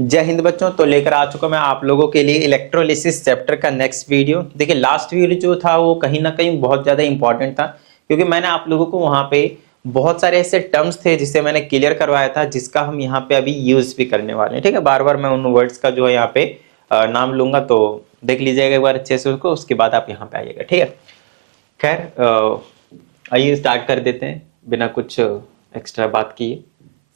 जय हिंद बच्चों। तो लेकर आ चुका मैं आप लोगों के लिए इलेक्ट्रोलिसिस चैप्टर का नेक्स्ट वीडियो। देखिए लास्ट वीडियो जो था वो कहीं ना कहीं बहुत ज़्यादा इंपॉर्टेंट था, क्योंकि मैंने आप लोगों को वहाँ पे बहुत सारे ऐसे टर्म्स थे जिसे मैंने क्लियर करवाया था, जिसका हम यहाँ पे अभी यूज भी करने वाले हैं। ठीक है, बार बार मैं उन वर्ड्स का जो है यहाँ पे नाम लूंगा, तो देख लीजिएगा एक बार अच्छे से उसको, उसके बाद आप यहाँ पे आइएगा। ठीक है, खैर आइए स्टार्ट कर देते हैं बिना कुछ एक्स्ट्रा बात किए।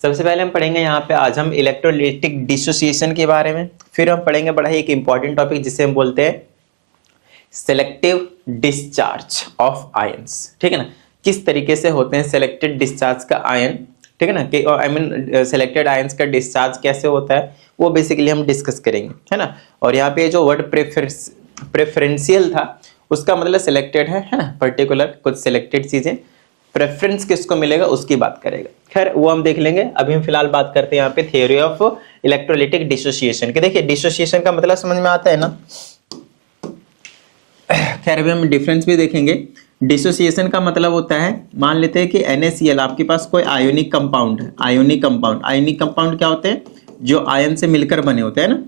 सबसे पहले हम पढ़ेंगे यहाँ पे आज हम इलेक्ट्रोलिटिक डिसोसिएशन के बारे में। फिर हम पढ़ेंगे बड़ा ही एक इंपॉर्टेंट टॉपिक जिसे हम बोलते हैं सेलेक्टिव डिस्चार्ज ऑफ आयंस। ठीक है ना, किस तरीके से होते हैं सेलेक्टेड डिस्चार्ज का आयन। ठीक है ना, कि आई मीन सेलेक्टेड आयंस का डिस्चार्ज कैसे होता है वो बेसिकली हम डिस्कस करेंगे, है ना। और यहाँ पे जो वर्ड प्रेफरेंशियल था उसका मतलब सिलेक्टेड है ना, पर्टिकुलर कुछ सिलेक्टेड चीजें, प्रेफरेंस किसको मिलेगा उसकी बात करेगा। खैर वो हम देख लेंगे, अभी हम फिलहाल बात करते हैं यहाँ पे थ्योरी ऑफ इलेक्ट्रोलिटिक डिसोसिएशन के। देखिए डिसोसिएशन का मतलब समझ में आता है ना। खैर अभी हम डिफरेंस भी देखेंगे। डिसोसिएशन का मतलब होता है, मान लेते हैं कि NaCl आपके पास कोई आयोनिक कंपाउंड है। आयोनिक कंपाउंड क्या होते हैं? जो आयन से मिलकर बने होते हैं ना,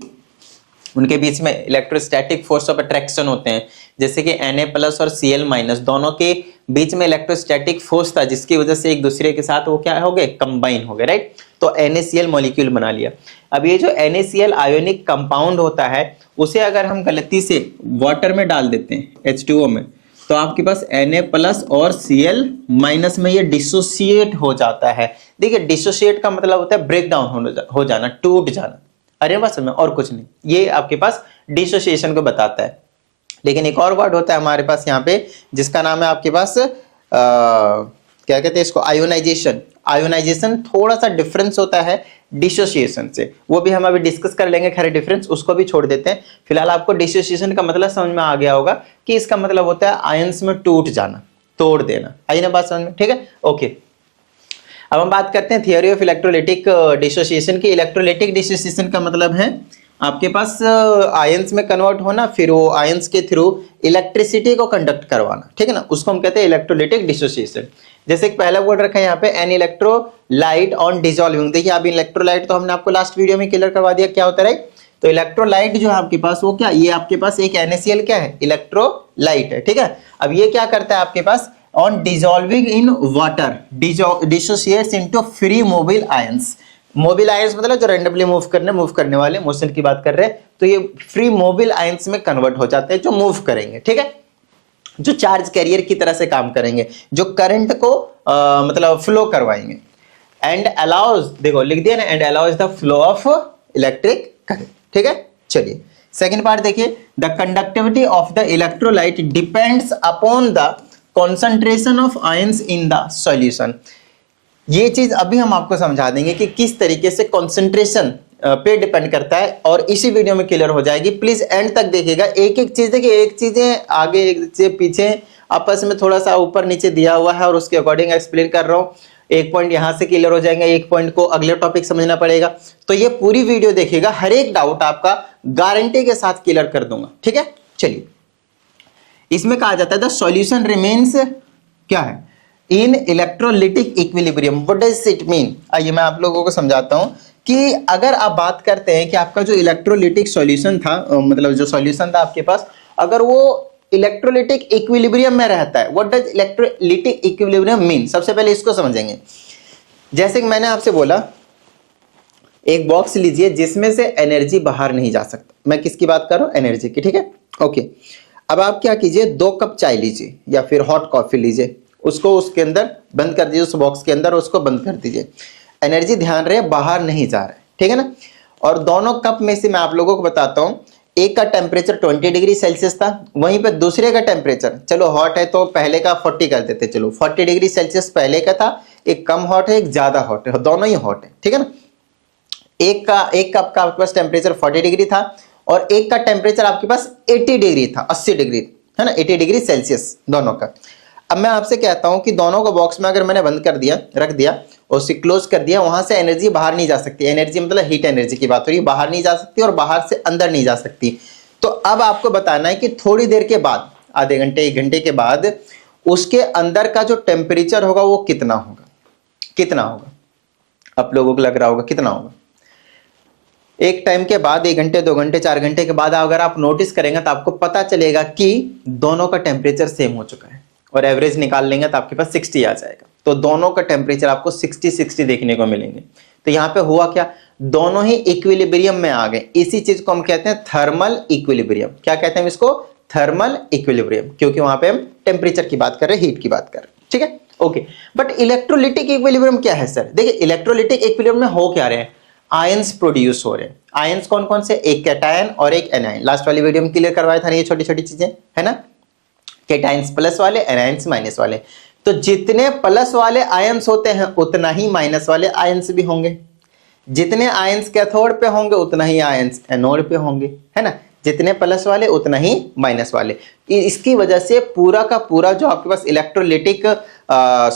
उनके बीच में इलेक्ट्रोस्टैटिक फोर्स ऑफ अट्रैक्शन होते हैं। जैसे कि Na+ और Cl- दोनों के बीच में इलेक्ट्रोस्टैटिक फोर्स था, जिसकी वजह से एक दूसरे के साथ वो क्या हो गए, कंबाइन हो गए, राइट। तो NaCl मॉलिक्यूल बना लिया। अब ये जो NaCl आयोनिक कंपाउंड होता है, उसे अगर हम गलती से वाटर में डाल देते हैं H2O में, तो आपके पास Na+ और Cl- में ये डिसोसिएट हो जाता है। देखिए डिसोसिएट का मतलब होता है ब्रेक डाउन हो जाना, टूट जाना। अरे बस में और कुछ नहीं, ये आपके पास डिसोसिएशन को बताता है। लेकिन एक और वर्ड होता है हमारे पास यहाँ पे, जिसका नाम है आपके पास क्या कहते हैं इसको, आयोनाइजेशन। आयोनाइजेशन थोड़ा सा डिफरेंस होता है डिसोसिएशन से, वो भी हम अभी डिस्कस कर लेंगे। खैर डिफरेंस उसको भी छोड़ देते हैं। फिलहाल आपको डिसोसिएशन का मतलब समझ में आ गया होगा कि इसका मतलब होता है आयंस में टूट जाना, तोड़ देना। आई ना बात समझ में? ठीक है, ओके। अब हम बात करते हैं थियोरी ऑफ इलेक्ट्रोलिटिक डिसोसिएशन की। इलेक्ट्रोलिटिक डिसोसिएशन का मतलब है आपके पास आयंस में कन्वर्ट होना, फिर वो आयंस के थ्रू इलेक्ट्रिसिटी को कंडक्ट करवाना। ठीक है ना, उसको हम कहते हैं इलेक्ट्रोलिटिक डिसोसिएशन। जैसे एक पहला वर्ड रखा है यहाँ पे, एन इलेक्ट्रोलाइट ऑन डिसॉल्विंग। देखिए अब इलेक्ट्रोलाइट तो हमने आपको लास्ट वीडियो में क्लियर करवा दिया क्या होता है, राइट। तो इलेक्ट्रोलाइट जो है आपके पास वो क्या, ये आपके पास एक NaCl क्या है, इलेक्ट्रोलाइट है। ठीक है, अब ये क्या करता है आपके पास, on dissolving in water dissociates into free mobile ions. Mobile ions मतलब जो रैंडमली मूव करने वाले मोशन की बात कर रहे हैं, तो ये फ्री मोबाइल आयंस में कन्वर्ट हो जाते हैं, जो मूव करेंगे। ठीक है, जो चार्ज कैरियर की तरह से काम करेंगे, जो करंट को मतलब फ्लो करवाएंगे। एंड अलाउज, देखो लिख दिया ना, and allows the flow of electric current. ठीक है, चलिए सेकेंड पार्ट देखिए। The conductivity of the electrolyte depends upon the concentration of ions in the solution. ये चीज अभी हम आपको समझा देंगे कि किस तरीके से कॉन्सेंट्रेशन पे डिपेंड करता है, और इसी वीडियो में क्लियर हो जाएगी। प्लीज एंड तक देखिएगा। एक एक चीज देखिए, एक चीजें आगे एक से पीछे आपस में थोड़ा सा ऊपर नीचे दिया हुआ है, और उसके अकॉर्डिंग एक्सप्लेन कर रहा हूँ। एक पॉइंट यहां से क्लियर हो जाएंगे, एक पॉइंट को अगले टॉपिक समझना पड़ेगा। तो ये पूरी वीडियो देखिएगा, हर एक डाउट आपका गारंटी के साथ क्लियर कर दूंगा। ठीक है, चलिए इसमें कहा जाता है द सॉल्यूशन रिमेन्स क्या है, in electrolytic equilibrium. What does it mean? आइए मैं आप लोगों को समझाता हूं कि अगर आप बात करते हैं कि आपका जो इलेक्ट्रोलिटिक सॉल्यूशन था, मतलब जो सॉल्यूशन था आपके पास, अगर वो इलेक्ट्रोलिटिक इक्विलिब्रियम में रहता है, what does electrolytic equilibrium mean? सबसे पहले इसको समझेंगे। जैसे कि मैंने आपसे बोला, एक बॉक्स लीजिए जिसमें से एनर्जी बाहर नहीं जा सकता। मैं किसकी बात कर रहा हूं? एनर्जी की। ठीक है, ओके। अब आप क्या कीजिए, 2 कप चाय लीजिए या फिर हॉट कॉफी लीजिए, उसको उसके अंदर बंद कर दीजिए, उस बॉक्स के अंदर उसको बंद कर दीजिए। एनर्जी ध्यान रहे बाहर नहीं जा रहा है, ठीक है ना। और दोनों कप में से मैं आप लोगों को बताता हूं, एक का टेम्परेचर 20 डिग्री सेल्सियस था, वहीं पे दूसरे का टेम्परेचर, चलो हॉट है तो पहले का 40 कर देते, चलो 40 डिग्री सेल्सियस पहले का था। एक कम हॉट है, एक ज्यादा हॉट है, दोनों ही हॉट है, ठीक है ना। एक कप का आपके पास टेम्परेचर 40 डिग्री था, और एक का टेम्परेचर आपके पास 80 डिग्री था, 80 डिग्री, है ना, 80 डिग्री सेल्सियस दोनों का। अब मैं आपसे कहता हूं कि दोनों को बॉक्स में अगर मैंने बंद कर दिया, रख दिया और उसे क्लोज कर दिया, वहां से एनर्जी बाहर नहीं जा सकती। एनर्जी मतलब हीट एनर्जी की बात हो रही है, बाहर नहीं जा सकती और बाहर से अंदर नहीं जा सकती। तो अब आपको बताना है कि थोड़ी देर के बाद, आधे घंटे 1 घंटे के बाद, उसके अंदर का जो टेम्परेचर होगा वो कितना होगा? कितना होगा आप लोगों को लग रहा होगा कितना होगा? एक टाइम के बाद 1 घंटे 2 घंटे 4 घंटे के बाद अगर आप नोटिस करेंगे तो आपको पता चलेगा कि दोनों का टेम्परेचर सेम हो चुका है, और एवरेज निकाल लेंगे तो आपके पास 60 आ जाएगा। तो दोनों का टेम्परेचर आपको 60 देखने को मिलेंगे। तो यहाँ पे हुआ क्या, दोनों ही इक्विलिब्रियम में आ गए। इसी चीज को हम कहते हैं थर्मल इक्विलिब्रियम। क्या कहते हैं इसको, थर्मल इक्विलिब्रियम, क्योंकि वहां पे हम टेम्परेचर की बात कर रहे हैं, हीट की बात कर रहे हैं, ठीक है, ओके। बट इलेक्ट्रोलिटिक इक्विलिब्रियम क्या है सर? देखिए इलेक्ट्रोलिटिक इक्विलिब्रियम में हो क्या रहे हैं, आयंस प्रोड्यूस हो रहे हैं। आयंस कौन कौन से, एक कैटायन और एक एनायन। लास्ट वाली वीडियो में क्लियर करवाया था ये छोटी छोटी चीजें, है ना, कैटायंस प्लस वाले, एनायंस माइनस वाले। तो जितने प्लस वाले आयंस होते हैं उतना ही माइनस वाले आयंस भी होंगे, जितने आयंस कैथोड पे होंगे उतना ही आयंस एनोड पे होंगे, है ना, जितने प्लस वाले उतना ही माइनस वाले। इसकी वजह से पूरा का पूरा जो आपके पास इलेक्ट्रोलिटिक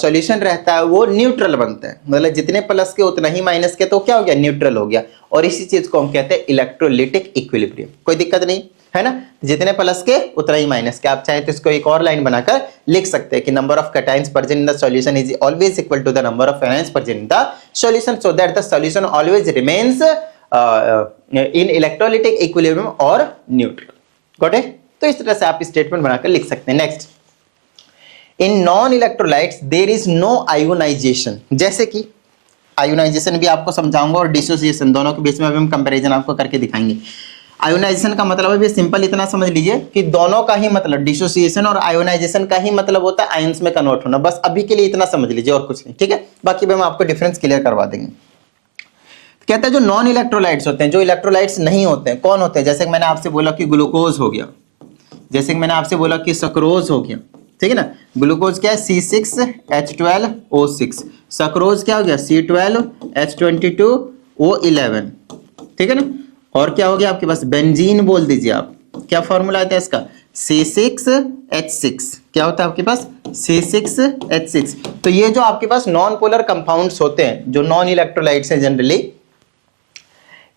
सॉल्यूशन रहता है वो न्यूट्रल बनता है। मतलब जितने प्लस के उतना ही माइनस के, तो क्या हो गया, न्यूट्रल हो गया। और इसी चीज को हम कहते हैं इलेक्ट्रोलिटिक इक्विलिब्रियम। कोई दिक्कत नहीं, है ना, जितने प्लस के उतना ही माइनस के। आप चाहे तो इसको एक और लाइन बनाकर लिख सकते हैं कि number of cations present in the solution is always equal to the number of anions present in the solution, so that the solution always remains in electrolytic equilibrium और न्यूट्रल। Got it? तो इस तरह से आप statement बनाकर लिख सकते हैं। Next, in non electrolytes there is no ionisation. जैसे कि आयोनाइजेशन भी आपको समझाऊंगा और डिसोसिएशन, दोनों के बीच में अभी हम कंपैरिजन आपको करके दिखाएंगे। आयोनाइजेशन का मतलब है सिंपल इतना समझ लीजिए कि दोनों का ही मतलब, डिसोसिएशन और आयोनाइजेशन का ही मतलब होता है आयंस में कन्वर्ट होना। बस अभी के लिए इतना समझ लीजिए और कुछ नहीं, ठीक है, बाकी भी हम आपको डिफरेंस क्लियर करवा देंगे। कहता है जो नॉन इलेक्ट्रोलाइट्स होते हैं, जो इलेक्ट्रोलाइट्स नहीं होते हैं, कौन होते हैं? जैसे कि मैंने आपसे बोला कि ग्लूकोज हो गया, जैसे कि मैंने आपसे बोला कि सक्रोज हो गया, ठीक है ना। ग्लूकोज क्या है, C6H12O6। सक्रोज क्या हो गया, C12H22O11, ठीक है ना। और क्या हो गया आपके पास, बेंजीन बोल दीजिए आप। क्या फॉर्मूला आता है इसका, C6H6। क्या होता है आपके पास, C6H6। तो ये जो आपके पास नॉन पोलर कंपाउंड्स होते हैं, जो नॉन इलेक्ट्रोलाइट्स हैं जनरली,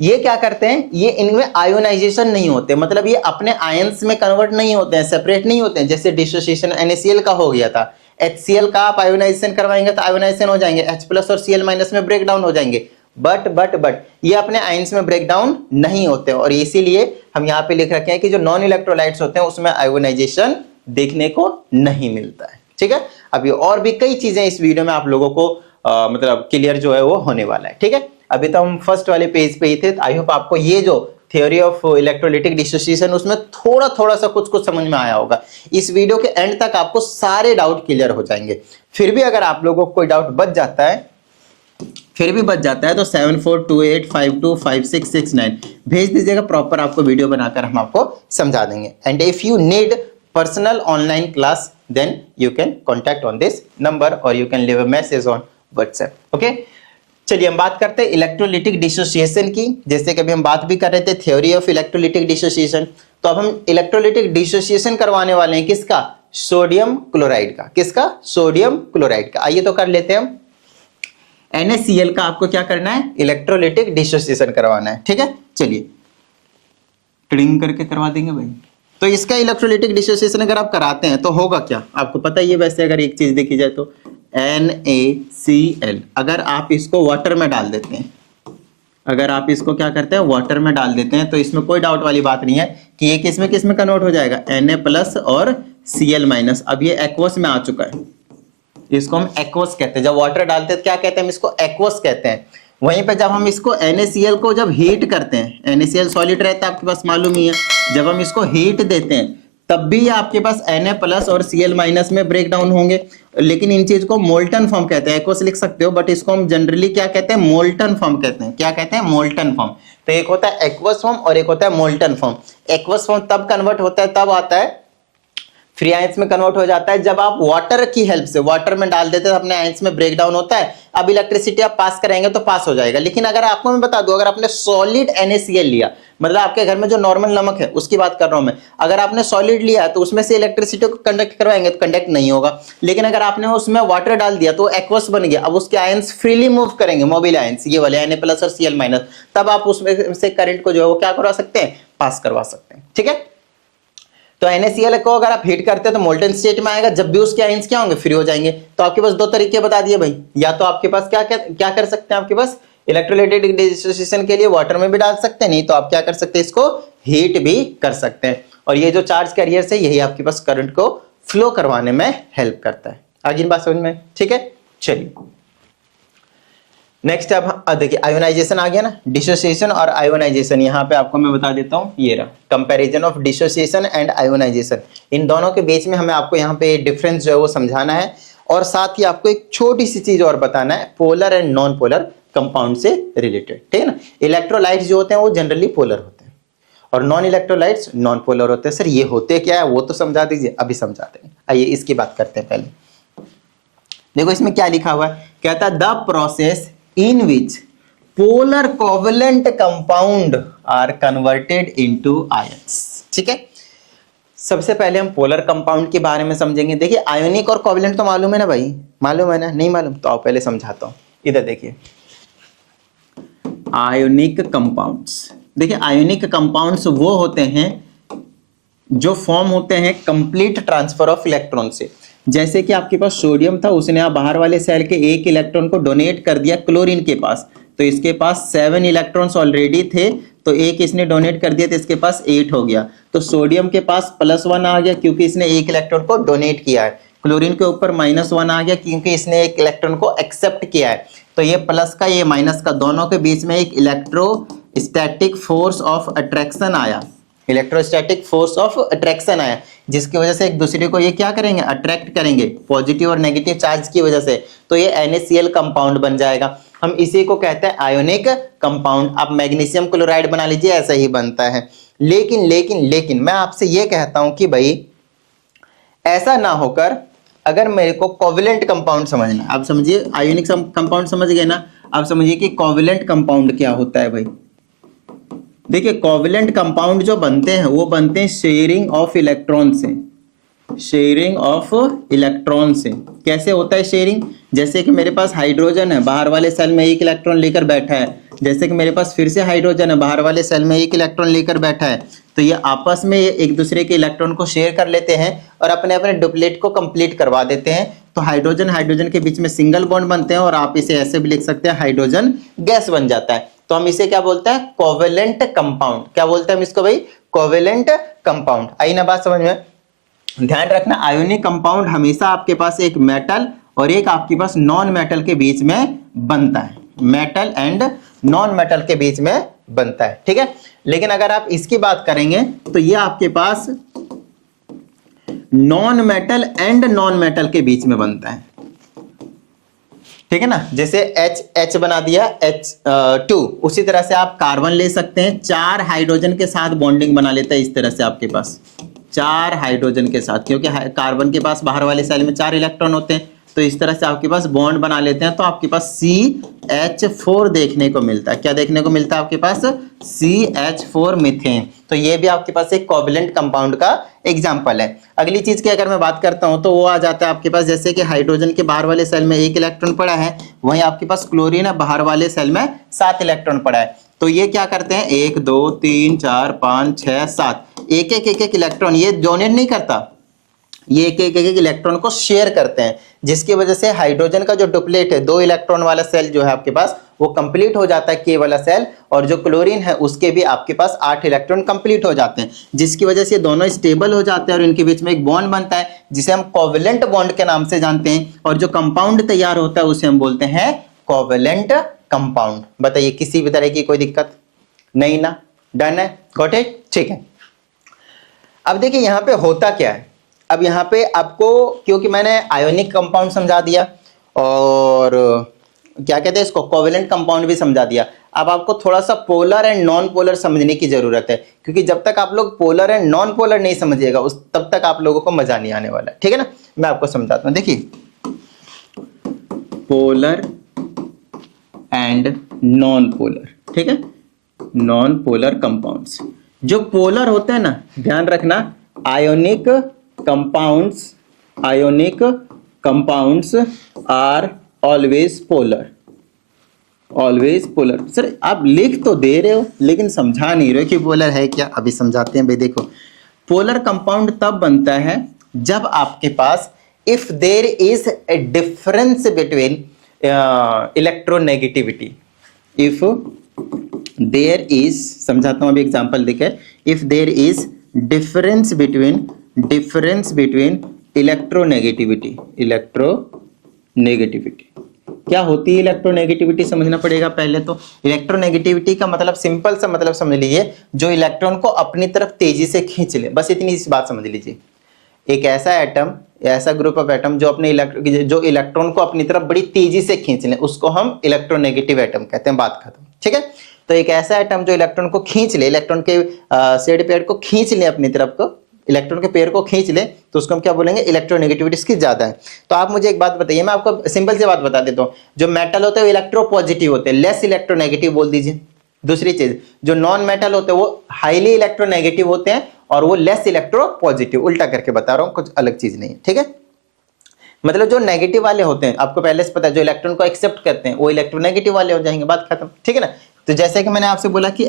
ये क्या करते हैं, ये इनमें आयोनाइजेशन नहीं होते, मतलब ये अपने आयंस में कन्वर्ट नहीं होते हैं, सेपरेट नहीं होते हैं। जैसे डिसोसिएशन NaCl का हो गया था, HCl का आप आयोनाइजेशन करवाएंगे तो आयोनाइजेशन हो जाएंगे, H प्लस और Cl माइनस में ब्रेक डाउन हो जाएंगे। बट ये अपने आयंस में ब्रेक डाउन नहीं होते, और इसीलिए हम यहाँ पे लिख रखे हैं कि जो नॉन इलेक्ट्रोलाइट्स होते हैं उसमें आयोनाइजेशन देखने को नहीं मिलता है, ठीक है। अभी और भी कई चीजें इस वीडियो में आप लोगों को मतलब क्लियर जो है वो होने वाला है, ठीक है। अभी तो हम फर्स्ट वाले पेज पे ही थे। आई होप आपको ये जो थ्योरी ऑफ इलेक्ट्रोलिटिक डिसोसिएशन उसमें थोड़ा सा कुछ समझ में आया होगा। इस वीडियो के एंड तक आपको सारे डाउट क्लियर हो जाएंगे। फिर भी अगर आप लोगों को कोई डाउट बच जाता है तो 7428525669 भेज दीजिएगा, प्रॉपर आपको वीडियो बनाकर हम आपको समझा देंगे। And if you need personal online class then you can contact on this number और you can leave a message on WhatsApp, okay. चलिए हम बात करते हैं इलेक्ट्रोलिटिक डिसोसिएशन की। जैसे कि अभी हम बात भी कर रहे थे थ्योरी ऑफ इलेक्ट्रोलिटिक डिसोसिएशन, तो अब हम इलेक्ट्रोलिटिक डिसोसिएशन करवाने वाले हैं किसका, सोडियम क्लोराइड का। किसका, सोडियम क्लोराइड का। आइए तो कर लेते हैं हम। NaCl का आपको क्या करना है, इलेक्ट्रोलिटिक डिसोसिएशन करवाना है, ठीक है। चलिए ट्रिंग करके करवा देंगे भाई। तो इसका इलेक्ट्रोलिटिक डिसोसिएशन अगर आप कराते हैं तो होगा क्या, आपको पता ही है। वैसे अगर एक चीज देखी जाए तो NaCl, अगर आप इसको वाटर में डाल देते हैं, अगर आप इसको क्या करते हैं, वाटर में डाल देते हैं, तो इसमें कोई डाउट वाली बात नहीं है कि ये किस में कन्वर्ट हो जाएगा, Na प्लस और Cl माइनस। अब ये एक्वस में आ चुका है, इसको हम एक्वस कहते हैं। जब वाटर डालते हैं क्या कहते हैं, हम इसको एक्वस कहते हैं। वहीं पे जब हम इसको NaCl को जब हीट करते हैं, NaCl सॉलिड रहता है आपके पास मालूम ही है, जब हम इसको हीट देते हैं तब भी आपके पास Na प्लस और Cl माइनस में ब्रेक डाउन होंगे। लेकिन इन चीज को मोल्टन फॉर्म कहते हैं, एक्वस लिख सकते हो बट इसको हम जनरली क्या कहते हैं, मोल्टन फॉर्म कहते हैं। क्या कहते हैं, मोल्टन फॉर्म। तो एक होता है एक्वस फॉर्म और एक होता है मोल्टन फॉर्म। एक्वस फॉर्म तब कन्वर्ट होता है, तब आता है फ्री आयंस में कन्वर्ट हो जाता है जब आप वाटर की हेल्प से, वाटर में डाल देते हैं अपने आयंस में ब्रेक डाउन होता है। अब इलेक्ट्रिसिटी आप पास करेंगे तो पास हो जाएगा। लेकिन अगर आपको मैं बता दूं, अगर आपने सॉलिड NaCl लिया, मतलब आपके घर में जो नॉर्मल नमक है उसकी बात कर रहा हूं मैं, अगर आपने सॉलिड लिया तो उसमें से इलेक्ट्रिसिटी को कंडक्ट करवाएंगे तो कंडक्ट नहीं होगा। लेकिन अगर आपने उसमें वाटर डाल दिया तो एक्वस बन गया। अब उसके आयंस फ्रीली मूव करेंगे, मोबाइल आयंस ये वाले Na प्लस और Cl माइनस, तब आप उसमें से करंट को जो है वो क्या करवा सकते हैं, पास करवा सकते हैं, ठीक है। तो NaCl को अगर आप हीट करते हैं तो मोल्टन स्टेट में आएगा, जब भी उसके आयंस क्या होंगे, फ्री हो जाएंगे। तो आपके पास दो तरीके बता दिए भाई, या तो आपके पास क्या कर सकते हैं, आपके पास इलेक्ट्रोलाइटिक डिसोसिएशन के लिए वाटर में भी डाल सकते हैं, नहीं तो आप क्या कर सकते हैं, इसको हीट भी कर सकते हैं। और ये जो चार्ज कैरियर है यही आपके पास करंट को फ्लो करवाने में हेल्प करता है। आगे बात समझ में, ठीक है। चलिए नेक्स्ट अब देखिए आयोनाइजेशन आ गया ना, डिसोसिएशन और आयोनाइजेशन। यहाँ पे आपको मैं बता देता हूँ, ये रहा comparison of dissociation and ionisation. इन दोनों के बीच में हमें आपको यहाँ पे डिफरेंस जो है वो समझाना है, और साथ ही आपको एक छोटी सी चीज और बताना है, polar and non polar compound से रिलेटेड, ठीक है ना। इलेक्ट्रोलाइट्स जो होते हैं वो जनरली पोलर होते हैं और नॉन इलेक्ट्रोलाइट्स नॉन पोलर होते हैं। सर ये होते क्या है वो तो समझा दीजिए, अभी समझाते हैं। आइए इसकी बात करते हैं। पहले देखो इसमें क्या लिखा हुआ है, कहता है the process in which polar covalent compound are converted into ions. ठीक है, सबसे पहले हम पोलर कंपाउंड के बारे में समझेंगे। देखिए आयोनिक और कोवेलेंट तो मालूम है ना भाई, मालूम है ना, नहीं मालूम तो आओ पहले समझाता हूं। इधर देखिए आयोनिक कंपाउंड्स। देखिए आयोनिक कंपाउंड्स वो होते हैं जो फॉर्म होते हैं कंप्लीट ट्रांसफर ऑफ इलेक्ट्रॉन से। जैसे कि आपके पास सोडियम था, उसने आप बाहर वाले सेल के एक इलेक्ट्रॉन को डोनेट कर दिया क्लोरीन के पास, तो इसके पास 7 इलेक्ट्रॉन्स ऑलरेडी थे, तो एक इसने डोनेट कर दिया तो इसके पास 8 हो गया। तो सोडियम के पास +1 आ गया क्योंकि इसने एक इलेक्ट्रॉन को डोनेट किया है। क्लोरीन के ऊपर -1 आ गया क्योंकि इसने एक इलेक्ट्रॉन को एक्सेप्ट किया है। तो ये प्लस का ये माइनस का दोनों के बीच में एक इलेक्ट्रोस्टैटिक फोर्स ऑफ अट्रैक्शन आया, इलेक्ट्रोस्टैटिक फोर्स ऑफ अट्रैक्शन आया, जिसकी वजह से एक दूसरे को ये क्या करेंगे, अट्रैक्ट करेंगे पॉजिटिव और नेगेटिव चार्ज की वजह से। तो ये NaCl कंपाउंड बन जाएगा। हम इसी को कहते हैं आयोनिक कंपाउंड। आप मैग्नीशियम क्लोराइड बना लीजिए, ऐसा ही बनता है। लेकिन मैं आपसे ये कहता हूं कि भाई ऐसा ना होकर अगर मेरे को कोवेलेंट कंपाउंड समझना, आप समझिए आयोनिक कंपाउंड समझ गए ना, आप समझिए कि कोवेलेंट कंपाउंड क्या होता है भाई। देखिए कोवेलेंट कंपाउंड जो बनते हैं वो बनते हैं शेयरिंग ऑफ इलेक्ट्रॉन से, शेयरिंग ऑफ इलेक्ट्रॉन से। कैसे होता है शेयरिंग, जैसे कि मेरे पास हाइड्रोजन है, बाहर वाले सेल में एक इलेक्ट्रॉन लेकर बैठा है, जैसे कि मेरे पास फिर से हाइड्रोजन है, बाहर वाले सेल में एक इलेक्ट्रॉन लेकर बैठा है, तो ये आपस में एक दूसरे के इलेक्ट्रॉन को शेयर कर लेते हैं और अपने अपने डुप्लेट को कंप्लीट करवा देते हैं। तो हाइड्रोजन हाइड्रोजन के बीच में सिंगल बॉन्ड बनते हैं और आप इसे ऐसे भी लिख सकते हैं, हाइड्रोजन गैस बन जाता है। तो हम इसे क्या बोलते हैं, कोवेलेंट कंपाउंड। क्या बोलते हैं हम इसको भाई, कोवेलेंट कंपाउंड। आई ना बात समझ में। ध्यान रखना आयोनिक कंपाउंड हमेशा आपके पास एक मेटल और एक आपके पास नॉन मेटल के बीच में बनता है, मेटल एंड नॉन मेटल के बीच में बनता है, ठीक है। लेकिन अगर आप इसकी बात करेंगे तो ये आपके पास non metal and non metal के बीच में बनता है, ठीक है ना। जैसे H बना दिया H2, उसी तरह से आप कार्बन ले सकते हैं, 4 हाइड्रोजन के साथ बॉन्डिंग बना लेता है इस तरह से आपके पास 4 हाइड्रोजन के साथ, क्योंकि कार्बन के पास बाहर वाले सेल में 4 इलेक्ट्रॉन होते हैं, तो इस तरह से आपके पास बॉन्ड बना लेते हैं, तो आपके पास CH4 देखने को मिलता है। क्या देखने को मिलता है आपके पास, CH4 मीथेन। तो ये भी आपके पास एक कोवेलेंट कंपाउंड का एग्जांपल है। अगली चीज की अगर मैं बात करता हूं तो वो आ जाता है आपके पास, जैसे कि हाइड्रोजन के बाहर वाले सेल में 1 इलेक्ट्रॉन पड़ा है, वहीं आपके पास क्लोरीन है, बाहर वाले सेल में 7 इलेक्ट्रॉन पड़ा है। तो ये क्या करते हैं, 1 2 3 4 5 6 7 एक इलेक्ट्रॉन ये डोनेट नहीं करता, ये एक इलेक्ट्रॉन को शेयर करते हैं, जिसकी वजह से हाइड्रोजन का जो डुप्लेट है 2 इलेक्ट्रॉन वाला सेल जो है आपके पास वो कंप्लीट हो जाता है K वाला सेल, और जो क्लोरीन है उसके भी आपके पास 8 इलेक्ट्रॉन कंप्लीट हो जाते हैं, जिसकी वजह से दोनों स्टेबल हो जाते हैं और इनके बीच में एक बॉन्ड बनता है जिसे हम कोवेलेंट बॉन्ड के नाम से जानते हैं, और जो कंपाउंड तैयार होता है उसे हम बोलते हैं कोवेलेंट कंपाउंड। बताइए किसी भी तरह की कोई दिक्कत नहीं ना, डन है, गॉट इट, ठीक है। अब देखिए यहाँ पे होता क्या है, अब यहाँ पे आपको क्योंकि मैंने आयोनिक कंपाउंड समझा दिया और क्या कहते हैं इसको कोवेलेंट कंपाउंड भी समझा दिया, अब आपको थोड़ा सा पोलर एंड नॉन पोलर समझने की जरूरत है, क्योंकि जब तक आप लोग पोलर एंड नॉन पोलर नहीं समझिएगा उस तब तक आप लोगों को मजा नहीं आने वाला, ठीक है ना। मैं आपको समझाता हूँ, देखिए पोलर एंड नॉन पोलर, ठीक है, नॉन पोलर कंपाउंड्स। जो पोलर होते हैं ना, ध्यान रखना, ionic compounds are always polar, always polar. Sir आप लिख तो दे रहे हो लेकिन समझा नहीं रहे हो कि पोलर है क्या, अभी समझाते हैं भाई। देखो पोलर कंपाउंड तब बनता है जब आपके पास if there is a difference between electronegativity, if there is, समझाता हूं अभी एग्जांपल देखे, if there is difference between electronegativity, electronegativity क्या होती है? इलेक्ट्रोनेगेटिविटी समझना पड़ेगा पहले तो। इलेक्ट्रोनेगेटिविटी का मतलब सिंपल सा मतलब समझ लीजिए, जो इलेक्ट्रॉन को अपनी तरफ तेजी से खींच ले, बस इतनी सी बात समझ लीजिए। एक ऐसा एटम, ऐसा ग्रुप ऑफ एटम जो अपने जो इलेक्ट्रॉन को अपनी तरफ बड़ी तेजी से खींच ले, उसको हम इलेक्ट्रोनेगेटिव एटम कहते हैं। बात खत्म, ठीक है। तो एक ऐसा एटम जो इलेक्ट्रॉन को खींच ले, इलेक्ट्रॉन के शेड पेयर को खींच ले अपनी तरफ को, इलेक्ट्रॉन के पेयर को खींच ले, तो उसको हम क्या बोलेंगे? इलेक्ट्रोनेगेटिविटी इसकी ज्यादा है। तो आप मुझे एक बात बताइए, मैं आपको सिंपल सी बात बता देता हूं, जो मेटल होते हैं वो इलेक्ट्रोपॉजिटिव होते हैं, लेस इलेक्ट्रोनेगेटिव बोल दीजिए। दूसरी चीज, जो नॉन मेटल होते हैं वो हाईली इलेक्ट्रोनेगेटिव होते हैं और वो लेस इलेक्ट्रोपॉजिटिव। उल्टा करके बता रहा हूं, कुछ अलग चीज नहीं है, ठीक है। मतलब जो नेगेटिव वाले होते हैं, आपको पहले से पता है, जो इलेक्ट्रॉन को एक्सेप्ट करते हैं वो इलेक्ट्रोनेगेटिव वाले हो जाएंगे, बात खत्म, ठीक है ना। तो जैसे कि मैंने आपसे बोला कि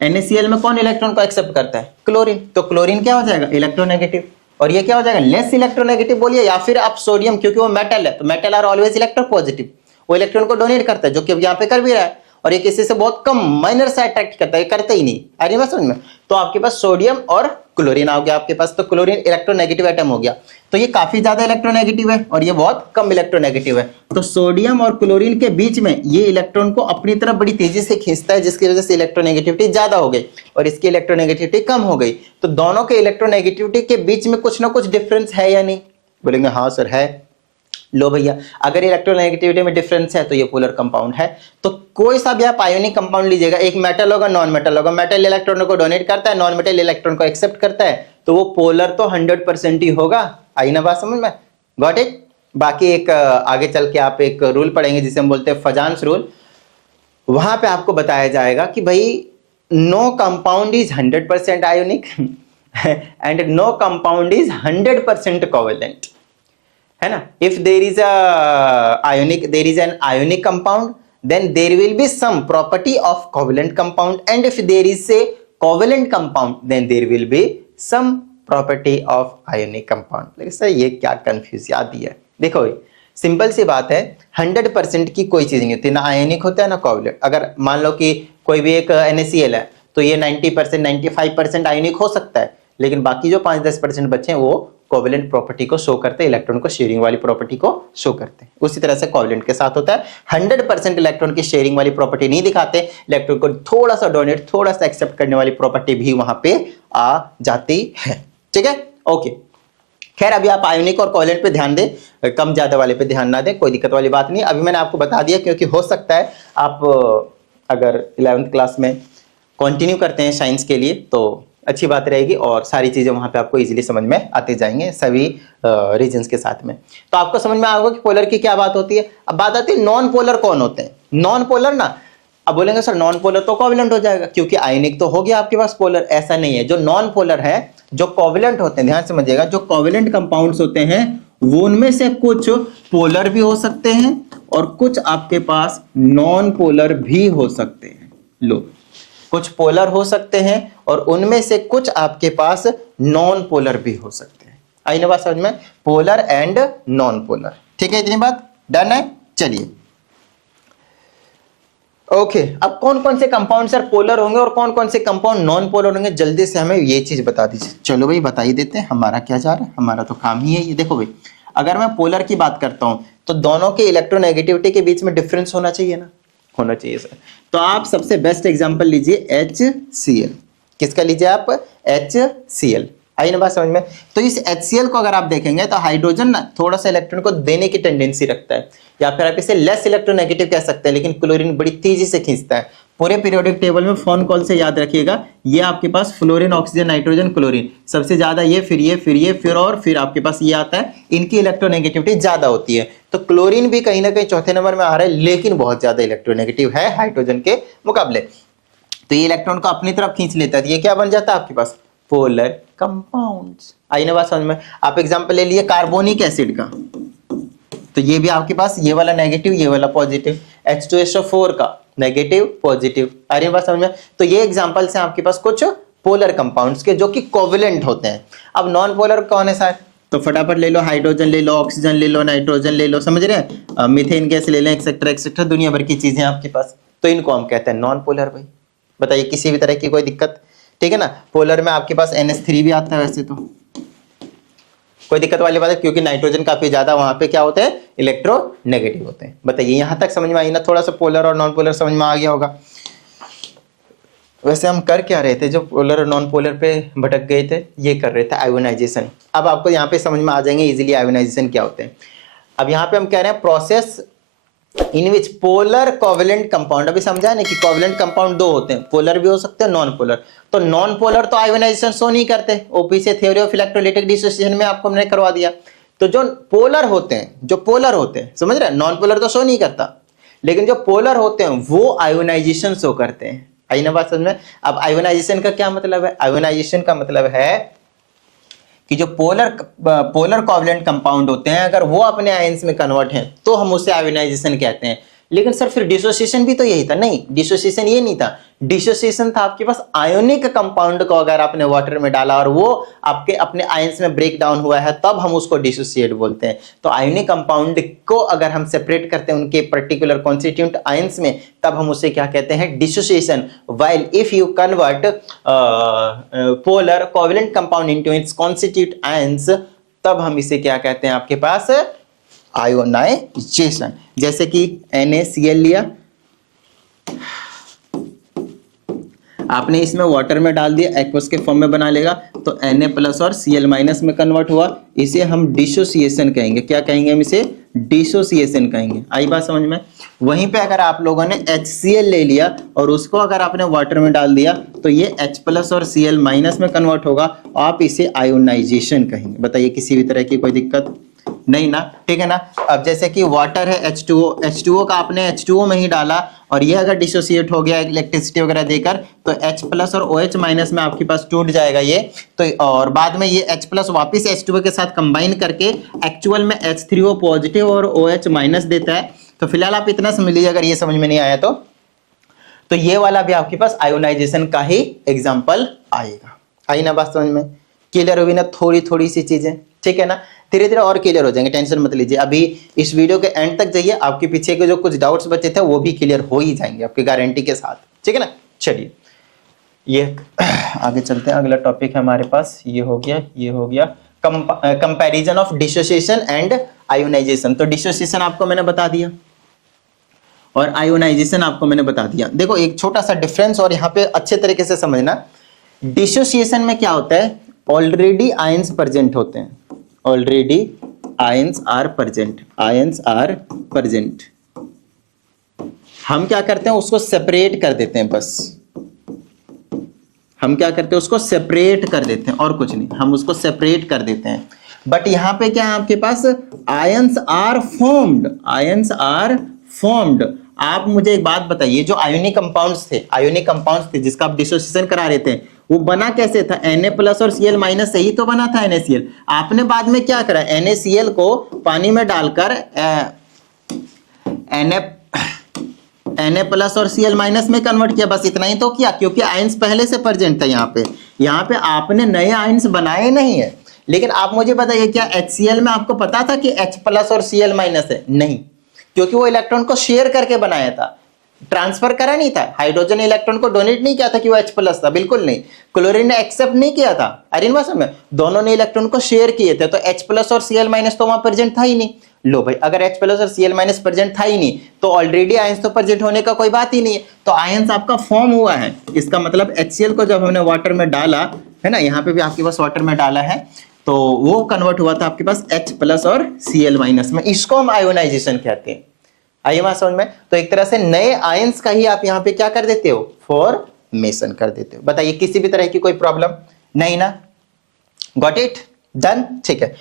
NaCl में कौन इलेक्ट्रॉन को एक्सेप्ट करता है? क्लोरीन। तो क्लोरीन क्या हो जाएगा? इलेक्ट्रोनेगेटिव। और ये क्या हो जाएगा? लेस इलेक्ट्रोनेगेटिव बोलिए, या फिर आप सोडियम, क्योंकि वो मेटल है, तो मेटल आर ऑलवेज इलेक्ट्रोपॉजिटिव, वो इलेक्ट्रॉन को डोनेट करता है, जो कि अब यहाँ पे कर भी रहा है। और ये किसी से बहुत कम माइनर से अट्रैक्ट करता है, करता ही नहीं। आ रही बात समझ में? तो आपके पास सोडियम और क्लोरीन आ गया आपके पास, तो क्लोरीन इलेक्ट्रोनेगेटिव एटम हो गया। तो ये काफी ज्यादा इलेक्ट्रोनेगेटिव है और ये बहुत कम इलेक्ट्रोनेगेटिव है। तो सोडियम और क्लोरीन के बीच में ये इलेक्ट्रॉन को अपनी तरफ बड़ी तेजी से खींचता है, जिसकी वजह से इलेक्ट्रोनेगेटिविटी ज्यादा हो गई और इसकी इलेक्ट्रोनेगेटिविटी कम हो गई। तो दोनों के इलेक्ट्रोनेगेटिविटी के बीच में कुछ ना कुछ डिफरेंस है या नहीं? बोलेंगे हाँ सर है। लो भैया, अगर इलेक्ट्रोनेगेटिविटी में डिफरेंस है तो ये पोलर कंपाउंड है। तो कोई सा भी आप आयोनिक कंपाउंड लीजिएगा, एक मेटल होगा, नॉन मेटल होगा, मेटल इलेक्ट्रॉन को डोनेट करता है, नॉन मेटल इलेक्ट्रॉन को एक्सेप्ट करता है, तो वो पोलर तो 100% ही होगा। आई ना बात समझ में? Got it? बाकी एक आगे चल के आप एक रूल पढ़ेंगे जिसे हम बोलते हैं फजान्स रूल। वहां पे आपको बताया जाएगा कि भाई no compound is 100% ionic and no compound is 100% covalent, है ना। If there is an ionic compound, then there will be some property of covalent compound, and if there is a covalent compound, then there will be some property of ionic compound। लेकिन sir ये क्या confuse याद दिया है? देखो simple सी बात है, 100% की कोई चीज नहीं होती, ना आयोनिक होता है ना कोवलेंट। अगर मान लो कि कोई भी एक NaCl है, तो ये 90% 95% आयोनिक हो सकता है, लेकिन बाकी जो 5-10% बचे हैं वो कोवेलेंट प्रॉपर्टी को शो करते हैं, इलेक्ट्रॉन को शेयरिंग वाली प्रॉपर्टी को शो करते हैं। उसी तरह से कोवेलेंट के साथ होता है, 100% इलेक्ट्रॉन की शेयरिंग वाली प्रॉपर्टी नहीं दिखाते, इलेक्ट्रॉन को थोड़ा सा डोनेट, थोड़ा सा एक्सेप्ट करने वाली प्रॉपर्टी भी वहां पे आ जाती है, ठीक है। ओके, खैर अभी आप आयोनिक और कोवेलेंट पे ध्यान दें, कम ज्यादा वाले पे ध्यान ना दें, कोई दिक्कत वाली बात नहीं। अभी मैंने आपको बता दिया, क्योंकि हो सकता है आप अगर 11th क्लास में कंटिन्यू करते हैं साइंस के लिए तो अच्छी बात रहेगी, और सारी चीजें वहां पे आपको इजीली समझ में आते जाएंगे सभी रीजंस के साथ में। तो आपको समझ में आएगा कि पोलर की क्या बात होती है। अब बात आती है नॉन पोलर कौन होते हैं। नॉन पोलर ना, अब बोलेंगे सर नॉन पोलर तो कोवेलेंट हो जाएगा, क्योंकि आयनिक तो हो गया आपके पास पोलर। ऐसा नहीं है, जो नॉन पोलर है, जो कोवेलेंट होते हैं, ध्यान समझिएगा, जो कोवेलेंट कंपाउंड्स होते हैं वो उनमें से कुछ पोलर भी हो सकते हैं और कुछ आपके पास नॉन पोलर भी हो सकते हैं। लो, कुछ पोलर हो सकते हैं और उनमें से कुछ आपके पास नॉन पोलर भी हो सकते हैं। आई ना बात समझ में? पोलर एंड नॉन पोलर, ठीक है, इतनी बात डन है। चलिए ओके, अब कौन कौन से कंपाउंड सर पोलर होंगे और कौन कौन से कंपाउंड नॉन पोलर होंगे, जल्दी से हमें ये चीज बता दीजिए। चलो भाई बता ही देते हैं, हमारा क्या जा रहा है, हमारा तो काम ही है ये। देखो भाई, अगर मैं पोलर की बात करता हूं तो दोनों के इलेक्ट्रोनेगेटिविटी के बीच में डिफरेंस होना चाहिए ना, होना चाहिए सर। तो आप सबसे बेस्ट एग्जांपल लीजिए HCl। किसका लीजिए आप? HCl। आई ना बात समझ में? तो इस HCl को अगर आप देखेंगे तो हाइड्रोजन ना थोड़ा सा इलेक्ट्रॉन को देने की टेंडेंसी रखता है, या फिर आप इसे लेस इलेक्ट्रोनेगेटिव कह सकते हैं, लेकिन क्लोरीन बड़ी तेजी से खींचता है। पूरे पीरियोडिक टेबल में फोन कॉल से याद रखिएगा, ये आपके पास फ्लोरीन, ऑक्सीजन, नाइट्रोजन, क्लोरीन सबसे ज्यादा, ये फिर ये फिर ये फिर और फिर आपके पास ये आता है, इनकी इलेक्ट्रोनेगेटिविटी ज्यादा होती है। तो क्लोरीन भी कहीं ना कहीं चौथे नंबर में आ रहा है, लेकिन बहुत ज्यादा इलेक्ट्रोनेगेटिव है हाइड्रोजन के मुकाबले। तो ये इलेक्ट्रॉन को अपनी तरफ खींच लेता है, ये क्या बन जाता है आपके पास? Polar compounds. आई ना बात समझ में? आप एग्जांपल ले लिए कार्बोनिक एसिड का, तो ये भी आपके पास ये वाला नेगेटिव, ये वाला पॉजिटिव, H2SO4 का नेगेटिव पॉजिटिव। आ रही बात समझ में? तो ये एग्जांपल्स हैं आपके पास कुछ पोलर कंपाउंड्स के, जो कि कोवेलेंट होते हैं। अब नॉन पोलर कौन है सर? तो फटाफट ले लो, हाइड्रोजन ले लो, ऑक्सीजन ले लो, नाइट्रोजन ले लो, समझ रहे हैं, मीथेन गैस ले लें, एक्सेट्रा एक्सेट्रा, दुनिया भर की चीजें आपके पास। तो इनको हम कहते हैं नॉन पोलर भाई। बताइए किसी भी तरह की कोई दिक्कत? ठीक है ना। पोलर में आपके पास NH3 भी आता है, वैसे तो कोई दिक्कत वाली बात है, क्योंकि नाइट्रोजन काफी ज्यादा वहां पे क्या होते हैं, इलेक्ट्रोनेगेटिव होते हैं। बताइए यहां तक समझ में आई ना? थोड़ा सा पोलर और नॉन पोलर समझ में आ गया होगा। वैसे हम कर क्या रहे थे, जो पोलर और नॉन पोलर पे भटक गए थे, ये कर रहे थे आयोनाइजेशन। अब आपको यहाँ पे समझ में आ जाएंगे इजीली आयोनाइजेशन क्या होते हैं। अब यहाँ पे हम कह रहे हैं process in which polar covalent compound, अभी समझा नहीं कि कोवेलेंट कंपाउंड दो होते हैं, पोलर भी हो सकते हैं नॉन पोलर। तो नॉन पोलर तो आयोनाइजेशन शो नहीं करते, ओपी से थ्योरी ऑफ इलेक्ट्रोलाइटिक डिसोसिएशन में आपको हमने करवा दिया। तो जो पोलर होते हैं, समझ रहे हैं, नॉन पोलर तो शो नहीं करता, लेकिन जो पोलर होते हैं वो आयोनाइजेशन शो करते हैं। आई ना बात समझ में? अब आयोनाइजेशन का क्या मतलब है? आयोनाइजेशन का मतलब है कि जो पोलर कोवेलेंट कंपाउंड होते हैं, अगर वो अपने आयंस में कन्वर्ट हैं तो हम उसे आयोनाइजेशन कहते हैं। लेकिन सर फिर डिसोसिएशन भी तो यही था? नहीं, डिसोसिएशन ये नहीं था। डिसोसिएशन था आपके पास आयोनिक कंपाउंड को अगर आपने वाटर में डाला और वो आपके अपने आयंस में ब्रेक डाउन हुआ है, तब हम उसको डिसोसिएट बोलते हैं। तो आयोनिक कंपाउंड को अगर हम सेपरेट करते हैं उनके पर्टिकुलर कॉन्स्टिट्यूएंट आयंस में, तब हम उसे क्या कहते हैं, dissociation. While if you convert polar covalent compound into its constituent ions, तब हम इसे क्या कहते हैं आपके पास, आयोनाइजेशन। जैसे कि NaCl लिया, आपने इसमें वाटर में डाल दिया, एक्वस के फॉर्म में बना लेगा, तो Na प्लस और Cl माइनस में कन्वर्ट हुआ, इसे हम डिसोसिएशन कहेंगे। क्या कहेंगे हम इसे? डिसोसिएशन कहेंगे। आई बात समझ में? वहीं पे अगर आप लोगों ने HCl ले लिया और उसको अगर आपने वाटर में डाल दिया, तो ये H प्लस और Cl माइनस में कन्वर्ट होगा, आप इसे आयोनाइजेशन कहेंगे। बताइए किसी भी तरह की कोई दिक्कत नहीं ना? ठीक है ना। अब जैसे कि वाटर है H2O का आपने H2O में ही डाला और ये अगर डिसोसिएट हो गया इलेक्ट्रिसिटी वगैरह देकर, तो H प्लस और OH माइनस में आपके पास टूट जाएगा ये, तो और बाद में ये H प्लस वापिस H2O के साथ कंबाइन करके एक्चुअल में H3O पॉजिटिव और OH माइनस देता है। तो फिलहाल आप इतना समझ लीजिए, अगर ये समझ में नहीं आया तो ये वाला भी आपके पास आयोनाइजेशन का ही एग्जाम्पल आएगा। आई ना बात समझ में? क्लियर होगी ना? थोड़ी थोड़ी सी चीजें, ठीक है ना। धीरे धीरे और क्लियर हो जाएंगे, टेंशन मत लीजिए। अभी इस वीडियो के एंड तक जाइए, आपके पीछे के जो कुछ डाउट्स बचे थे वो भी क्लियर हो ही जाएंगे आपकी गारंटी के साथ, ठीक है ना। चलिए ये आगे चलते हैं। अगला टॉपिक है हमारे पास, ये हो गया comparison of dissociation and ionisation. तो डिसोसिएशन आपको मैंने बता दिया और आयोनाइजेशन आपको मैंने बता दिया। देखो एक छोटा सा डिफरेंस और यहाँ पे अच्छे तरीके से समझना। डिसोसिएशन में क्या होता है, ऑलरेडी आयंस प्रेजेंट होते हैं, ऑलरेडी आयंस आर प्रेजेंट। हम क्या करते हैं, उसको सेपरेट कर देते हैं, बस हम क्या करते हैं, उसको सेपरेट कर देते हैं और कुछ नहीं, हम उसको सेपरेट कर देते हैं। बट यहां पे क्या है आपके पास, आयंस आर फॉर्म्ड। आप मुझे एक बात बताइए, जो आयोनिक कंपाउंड्स थे जिसका आप डिसोसिएशन करा रहे थे, वो बना कैसे था? Na प्लस और Cl माइनस से ही तो बना था NaCl। आपने बाद में क्या करा, NaCl को पानी में डालकर Na प्लस और Cl माइनस में कन्वर्ट किया, बस इतना ही तो किया, क्योंकि आयंस पहले से प्रेजेंट था। यहाँ पे आपने नए आयंस बनाए नहीं है। लेकिन आप मुझे बताइए, क्या HCl में आपको पता था कि H प्लस और Cl माइनस है? नहीं, क्योंकि वो इलेक्ट्रॉन को शेयर करके बनाया था, ट्रांसफर करा नहीं था। हाइड्रोजन इलेक्ट्रॉन को डोनेट नहीं किया था कि वो H प्लस था, बिल्कुल नहीं। क्लोरीन ने एक्सेप्ट नहीं किया था, अरे में दोनों ने इलेक्ट्रॉन को शेयर किए थे, तो H प्लस और Cl माइनस तो वहां प्रेजेंट था ही नहीं। लो भाई, अगर H प्लस और Cl माइनस प्रेजेंट था ही नहीं, तो ऑलरेडी आयंस तो प्रेजेंट होने का कोई बात ही नहीं है। तो आयंस आपका फॉर्म हुआ है, इसका मतलब HCl को जब हमने वाटर में डाला है ना, यहाँ पे भी आपके पास वाटर में डाला है, तो वो कन्वर्ट हुआ था आपके पास H प्लस और Cl माइनस में। इसको हम आयोनाइजेशन कहते हैं। आइए बात समझ में? तो एक तरह से नए आयंस का ही आप यहाँ पे क्या कर देते हो, फॉर्मेशन कर देते हो। बताइए किसी भी तरह की कोई प्रॉब्लम नहीं ना? Got it? डन? ठीक है।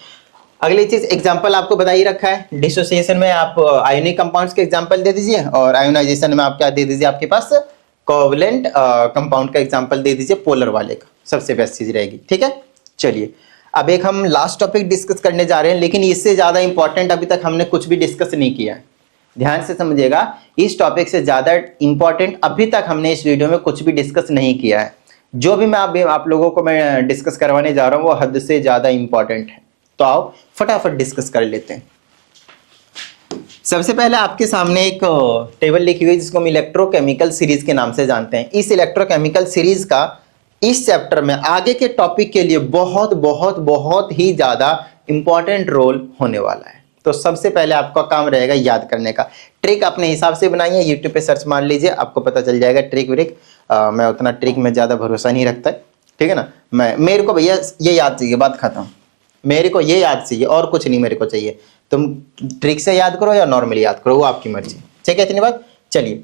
अगली चीज, एग्जांपल आपको बता ही रखा है। डिसोसिएशन में आप आयोनिक कंपाउंड्स के एग्जांपल दे दीजिए और आयोनाइजेशन में आप क्या दे दीजिए, आपके पास कोवेलेंट कंपाउंड का एग्जांपल दे दीजिए, पोलर वाले का, सबसे बेस्ट चीज रहेगी। ठीक है, चलिए अब एक हम लास्ट टॉपिक डिस्कस करने जा रहे हैं, लेकिन इससे ज्यादा इंपॉर्टेंट अभी तक हमने कुछ भी डिस्कस नहीं किया है। ध्यान से समझिएगा, इस टॉपिक से ज्यादा इंपॉर्टेंट अभी तक हमने इस वीडियो में कुछ भी डिस्कस नहीं किया है। जो भी मैं आप लोगों को मैं डिस्कस करवाने जा रहा हूं वो हद से ज्यादा इंपॉर्टेंट है। तो आओ फटाफट डिस्कस कर लेते हैं। सबसे पहले आपके सामने एक टेबल लिखी हुई है जिसको हम इलेक्ट्रोकेमिकल सीरीज के नाम से जानते हैं। इस इलेक्ट्रोकेमिकल सीरीज का इस चैप्टर में आगे के टॉपिक के लिए बहुत बहुत बहुत ही ज्यादा इंपॉर्टेंट रोल होने वाला है। तो सबसे पहले आपका काम रहेगा याद करने का। ट्रिक अपने हिसाब से बनाइए, यूट्यूब पे सर्च मार लीजिए, आपको पता चल जाएगा ट्रिक व्रिक। मैं उतना ट्रिक में ज्यादा भरोसा नहीं रखता है, ठीक है ना। मेरे को भैया ये याद चाहिए, बात खत्म। मेरे को ये याद चाहिए और कुछ नहीं मेरे को चाहिए। तुम ट्रिक से याद करो या नॉर्मली याद करो, वो आपकी मर्जी, ठीक है। इतनी बात। चलिए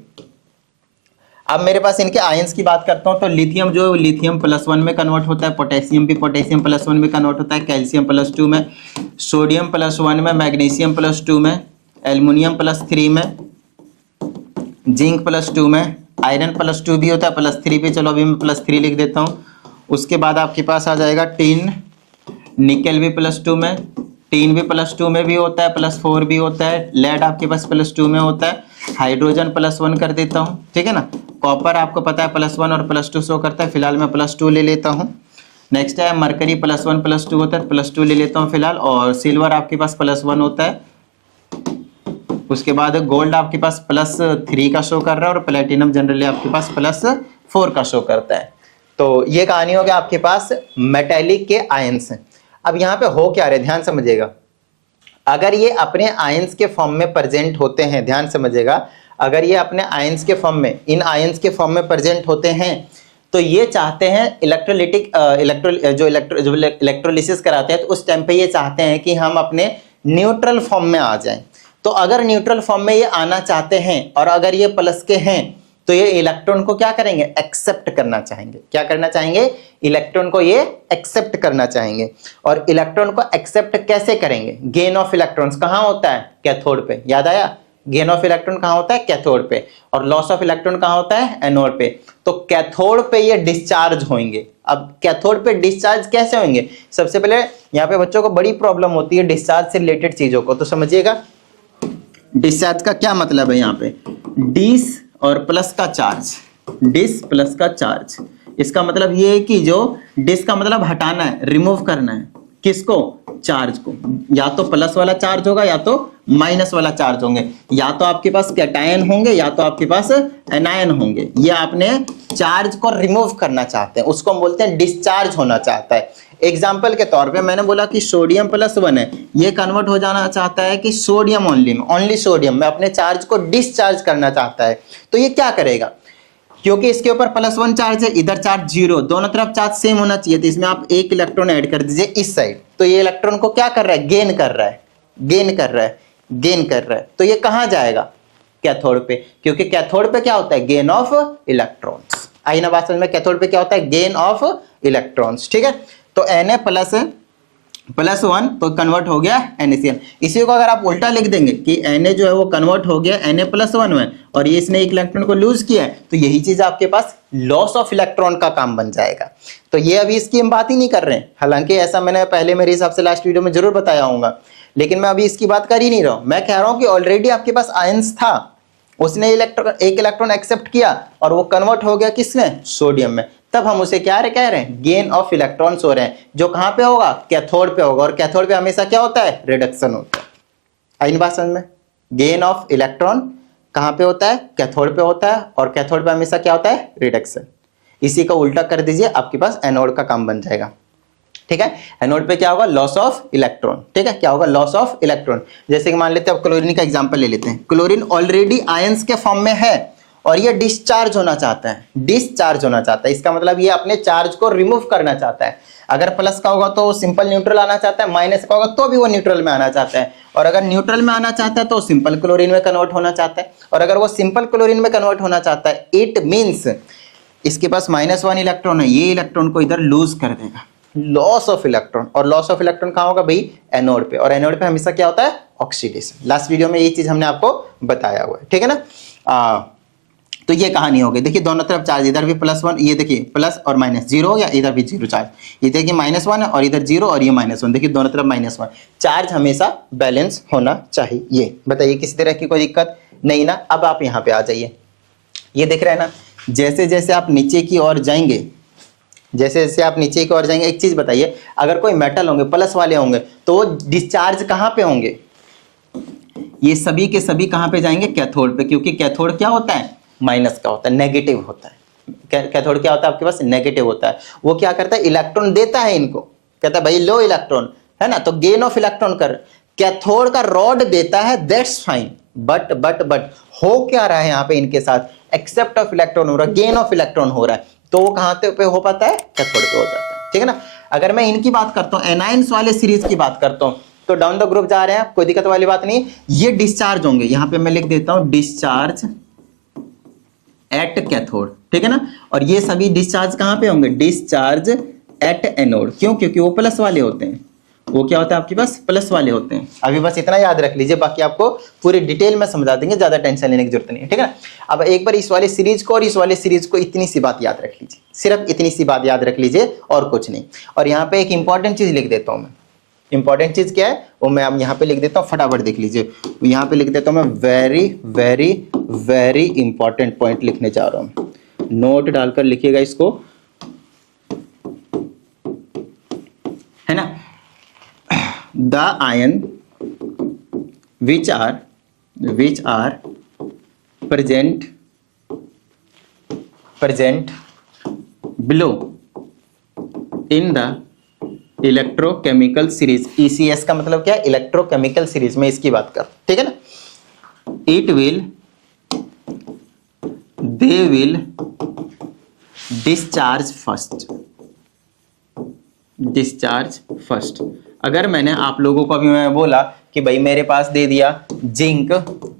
अब मेरे पास इनके आयंस की बात करता हूं। तो लिथियम जो लिथियम +1 में कन्वर्ट होता है, पोटेशियम भी पोटेशियम +1 में कन्वर्ट होता है, कैल्शियम +2 में, सोडियम +1 में, मैग्नीशियम +2 में, एल्युमिनियम +3 में, जिंक +2 में, आयरन +2 भी होता है, +3 भी। चलो अभी मैं +3 लिख देता हूँ। उसके बाद आपके पास आ जाएगा टिन, निकल भी +2 में, टीन भी +2 में भी होता है, +4 भी होता है, लेड आपके पास +2 में होता है, हाइड्रोजन +1 कर देता हूँ, ठीक है ना। कॉपर आपको पता है +1 और +2 शो करता है, फिलहाल मैं +2 ले लेता हूँ। नेक्स्ट है मरकरी +1 +2 होता है, +2 ले लेता हूँ फिलहाल। और सिल्वर आपके पास +1 होता है। उसके बाद गोल्ड आपके पास +3 का शो कर रहा है, और प्लेटिनम जनरली आपके पास +4 का शो करता है। तो ये कहानी हो गया आपके पास मेटेलिक के आयंस हैं। अब यहाँ पे हो क्या रहे, ध्यान समझिएगा। अगर ये अपने आयंस के फॉर्म में प्रेजेंट होते हैं, ध्यान समझिएगा, अगर ये अपने आयंस के फॉर्म में, इन आयंस के फॉर्म में प्रेजेंट होते हैं, तो ये चाहते हैं इलेक्ट्रोलिटिक जो इलेक्ट्रोलिसिस कराते हैं, तो उस टाइम पे ये चाहते हैं कि हम अपने न्यूट्रल फॉर्म में आ जाएं। तो अगर न्यूट्रल फॉर्म में ये आना चाहते हैं और अगर ये प्लस के हैं, तो ये इलेक्ट्रॉन को क्या करेंगे, एक्सेप्ट करना चाहेंगे। क्या करना चाहेंगे, इलेक्ट्रॉन को ये एक्सेप्ट करना चाहेंगे। और इलेक्ट्रॉन को एक्सेप्ट कैसे करेंगे, गेन ऑफ इलेक्ट्रॉन्स कहाँ होता है, कैथोड पे। याद आया, गेन ऑफ इलेक्ट्रॉन कहाँ होता है, कैथोड पे, और लॉस ऑफ इलेक्ट्रॉन कहाँ होता है, एनोड पे। तो कैथोड पे ये डिस्चार्ज होंगे। अब कैथोड पे डिस्चार्ज कैसे होंगे, सबसे पहले यहाँ पे बच्चों को बड़ी प्रॉब्लम होती है डिस्चार्ज से रिलेटेड चीजों को, तो समझिएगा डिस्चार्ज का क्या मतलब है। यहाँ पे डिस और प्लस का चार्ज, डिस प्लस का चार्ज, इसका मतलब ये है कि जो डिस का मतलब हटाना है, रिमूव करना है, किसको, चार्ज को। या तो प्लस वाला चार्ज होगा या तो माइनस वाला चार्ज होंगे, या तो आपके पास कैटायन होंगे या तो आपके पास एनायन होंगे। ये आपने चार्ज को रिमूव करना चाहते हैं, उसको हम बोलते हैं डिस्चार्ज होना चाहता है। एग्जाम्पल के तौर पे मैंने बोला कि सोडियम +1 है, ये कन्वर्ट हो जाना चाहता है कि सोडियम ओनली में, ओनली सोडियम में अपने चार्ज को डिस्चार्ज करना चाहता है। तो ये क्या करेगा, क्योंकि इसके ऊपर +1 चार्ज है, इधर चार्ज 0, दोनों तरफ चार्ज सेम होना चाहिए, तो इसमें आप एक इलेक्ट्रॉन ऐड कर दीजिए इस साइड। तो ये इलेक्ट्रॉन को क्या कर रहा है, गेन कर रहा है, गेन कर रहा है, गेन कर रहा है। तो ये कहां जाएगा, कैथोड पे, क्योंकि कैथोड पे क्या होता है, गेन ऑफ इलेक्ट्रॉन्स। आई ना बात समझ में, कैथोड पे क्या होता है, गेन ऑफ इलेक्ट्रॉन्स, ठीक है। तो Na +1 तो कन्वर्ट हो गया NaCl। इसी को अगर आप उल्टा लिख देंगे कि Na जो है वो कन्वर्ट हो गया Na+1 में, और ये इसने एक इलेक्ट्रॉन को लूज किया है, तो यही चीज आपके पास लॉस ऑफ इलेक्ट्रॉन का काम बन जाएगा। तो ये अभी इसकी हम बात ही नहीं कर रहे हैं, हालांकि ऐसा मैंने पहले मेरे हिसाब से लास्ट वीडियो में जरूर बताया होगा, लेकिन मैं अभी इसकी बात कर ही नहीं रहा हूं। मैं कह रहा हूं कि ऑलरेडी आपके पास आयंस था, उसने एक इलेक्ट्रॉन एक्सेप्ट किया और वो कन्वर्ट हो गया किसमें, सोडियम में। तब हम उसे क्या कह रहे हैं, गेन ऑफ इलेक्ट्रॉन्स हो रहे हैं, जो कहां पे होगा, कैथोड पे होगा। और कैथोड पे हमेशा क्या होता है, रिडक्शन होता है। आई बात समझ में, गेन ऑफ इलेक्ट्रॉन कहां पे होता है, कैथोड पे होता है, और कैथोड पे हमेशा क्या होता है, रिडक्शन। इसी का उल्टा कर दीजिए, आपके पास एनोड का काम बन जाएगा, ठीक है। एनोड पे क्या होगा, लॉस ऑफ इलेक्ट्रॉन, ठीक है। क्या होगा, लॉस ऑफ इलेक्ट्रॉन। जैसे कि मान लेते हैं, अब क्लोरीन का एग्जांपल ले लेते हैं। क्लोरीन ऑलरेडी आयंस के फॉर्म में है और ये डिस्चार्ज होना चाहता है, डिस्चार्ज होना चाहता है। इसका मतलब ये अपने चार्ज को रिमूव करना चाहता है। अगर प्लस का होगा तो सिंपल न्यूट्रल आना चाहता है, माइनस का होगा तो भी वो न्यूट्रल में आना चाहता है। और अगर न्यूट्रल में आना चाहता है तो सिंपल क्लोरीन में कन्वर्ट होना चाहता है। और अगर वो सिंपल क्लोरीन में कन्वर्ट होना चाहता है, इट मीन्स इसके पास -1 इलेक्ट्रॉन है, ये इलेक्ट्रॉन को इधर लूज कर देगा, लॉस ऑफ इलेक्ट्रॉन। और लॉस ऑफ इलेक्ट्रॉन कहाँ होगा भाई, एनोड पे। और एनोड पे हमेशा क्या होता है, ऑक्सीडेशन। लास्ट वीडियो में ये चीज हमने आपको बताया हुआ है, ठीक है ना। तो ये कहानी हो गई। देखिए दोनों तरफ चार्ज, इधर भी +1, ये देखिए प्लस और माइनस, 0 हो गया, इधर भी 0 चार्ज, ये देखिए -1 है और इधर 0 और ये -1, देखिए दोनों तरफ -1। चार्ज हमेशा बैलेंस होना चाहिए। बताइए किसी तरह की कोई दिक्कत नहीं ना। अब आप यहाँ पे आ जाइए, ये दिख रहा है ना, जैसे जैसे आप नीचे की ओर जाएंगे जैसे जैसे आप नीचे की ओर जाएंगे, एक चीज बताइए, अगर कोई मेटल होंगे प्लस वाले होंगे तो वो डिस्चार्ज कहाँ पे होंगे? ये सभी के सभी कहाँ पे जाएंगे? कैथोड पे, क्योंकि कैथोड क्या होता है? माइनस का होता है, नेगेटिव होता है। कैथोड क्या होता है आपके पास? नेगेटिव होता है। वो क्या करता है? इलेक्ट्रॉन देता है इनको, कहता है भाई लो इलेक्ट्रॉन, है ना, तो गेन ऑफ इलेक्ट्रॉन कर। कैथोड का रॉड देता है, दैट्स फाइन, बट हो क्या रहा है यहाँ पे इनके साथ? एक्सेप्ट ऑफ इलेक्ट्रॉन हो रहा है, गेन ऑफ इलेक्ट्रॉन हो रहा है, तो वो कहाँ पे हो पाता है? कैथोड पे हो जाता है, ठीक है ना। अगर मैं इनकी बात करता हूँ, एनाइंस वाले सीरीज की बात करता हूँ, तो डाउन द ग्रुप जा रहे हैं, कोई दिक्कत वाली बात नहीं। ये डिस्चार्ज होंगे, यहां पे मैं लिख देता हूं डिस्चार्ज एट कैथोड, ठीक है ना। और ये सभी डिस्चार्ज कहां पे होंगे? Discharge at anode. क्यों? क्योंकि वो प्लस वाले होते हैं। वो क्या होता है आपके पास? प्लस वाले होते हैं। अभी बस इतना याद रख लीजिए, बाकी आपको पूरी डिटेल में समझा देंगे, ज्यादा टेंशन लेने की जरूरत नहीं है, ठीक है ना। अब एक बार इस वाले सीरीज को और इस वाले सीरीज को इतनी सी बात याद रख लीजिए, सिर्फ इतनी सी बात याद रख लीजिए और कुछ नहीं। और यहाँ पे एक इंपॉर्टेंट चीज लिख देता हूं मैं। इंपॉर्टेंट चीज क्या है वो मैं अब यहाँ पे लिख देता हूँ, फटाफट देख लीजिए। यहाँ पे लिख देता हूँ मैं, very very very important point लिखने जा रहा हूँ, नोट डालकर लिखिएगा इसको, है ना। The ion which are present below in the electrochemical series, ECS का मतलब क्या है? इलेक्ट्रोकेमिकल सीरीज में इसकी बात कर, ठीक है ना। They will discharge first. अगर मैंने आप लोगों को अभी मैं बोला कि भाई मेरे पास दे दिया जिंक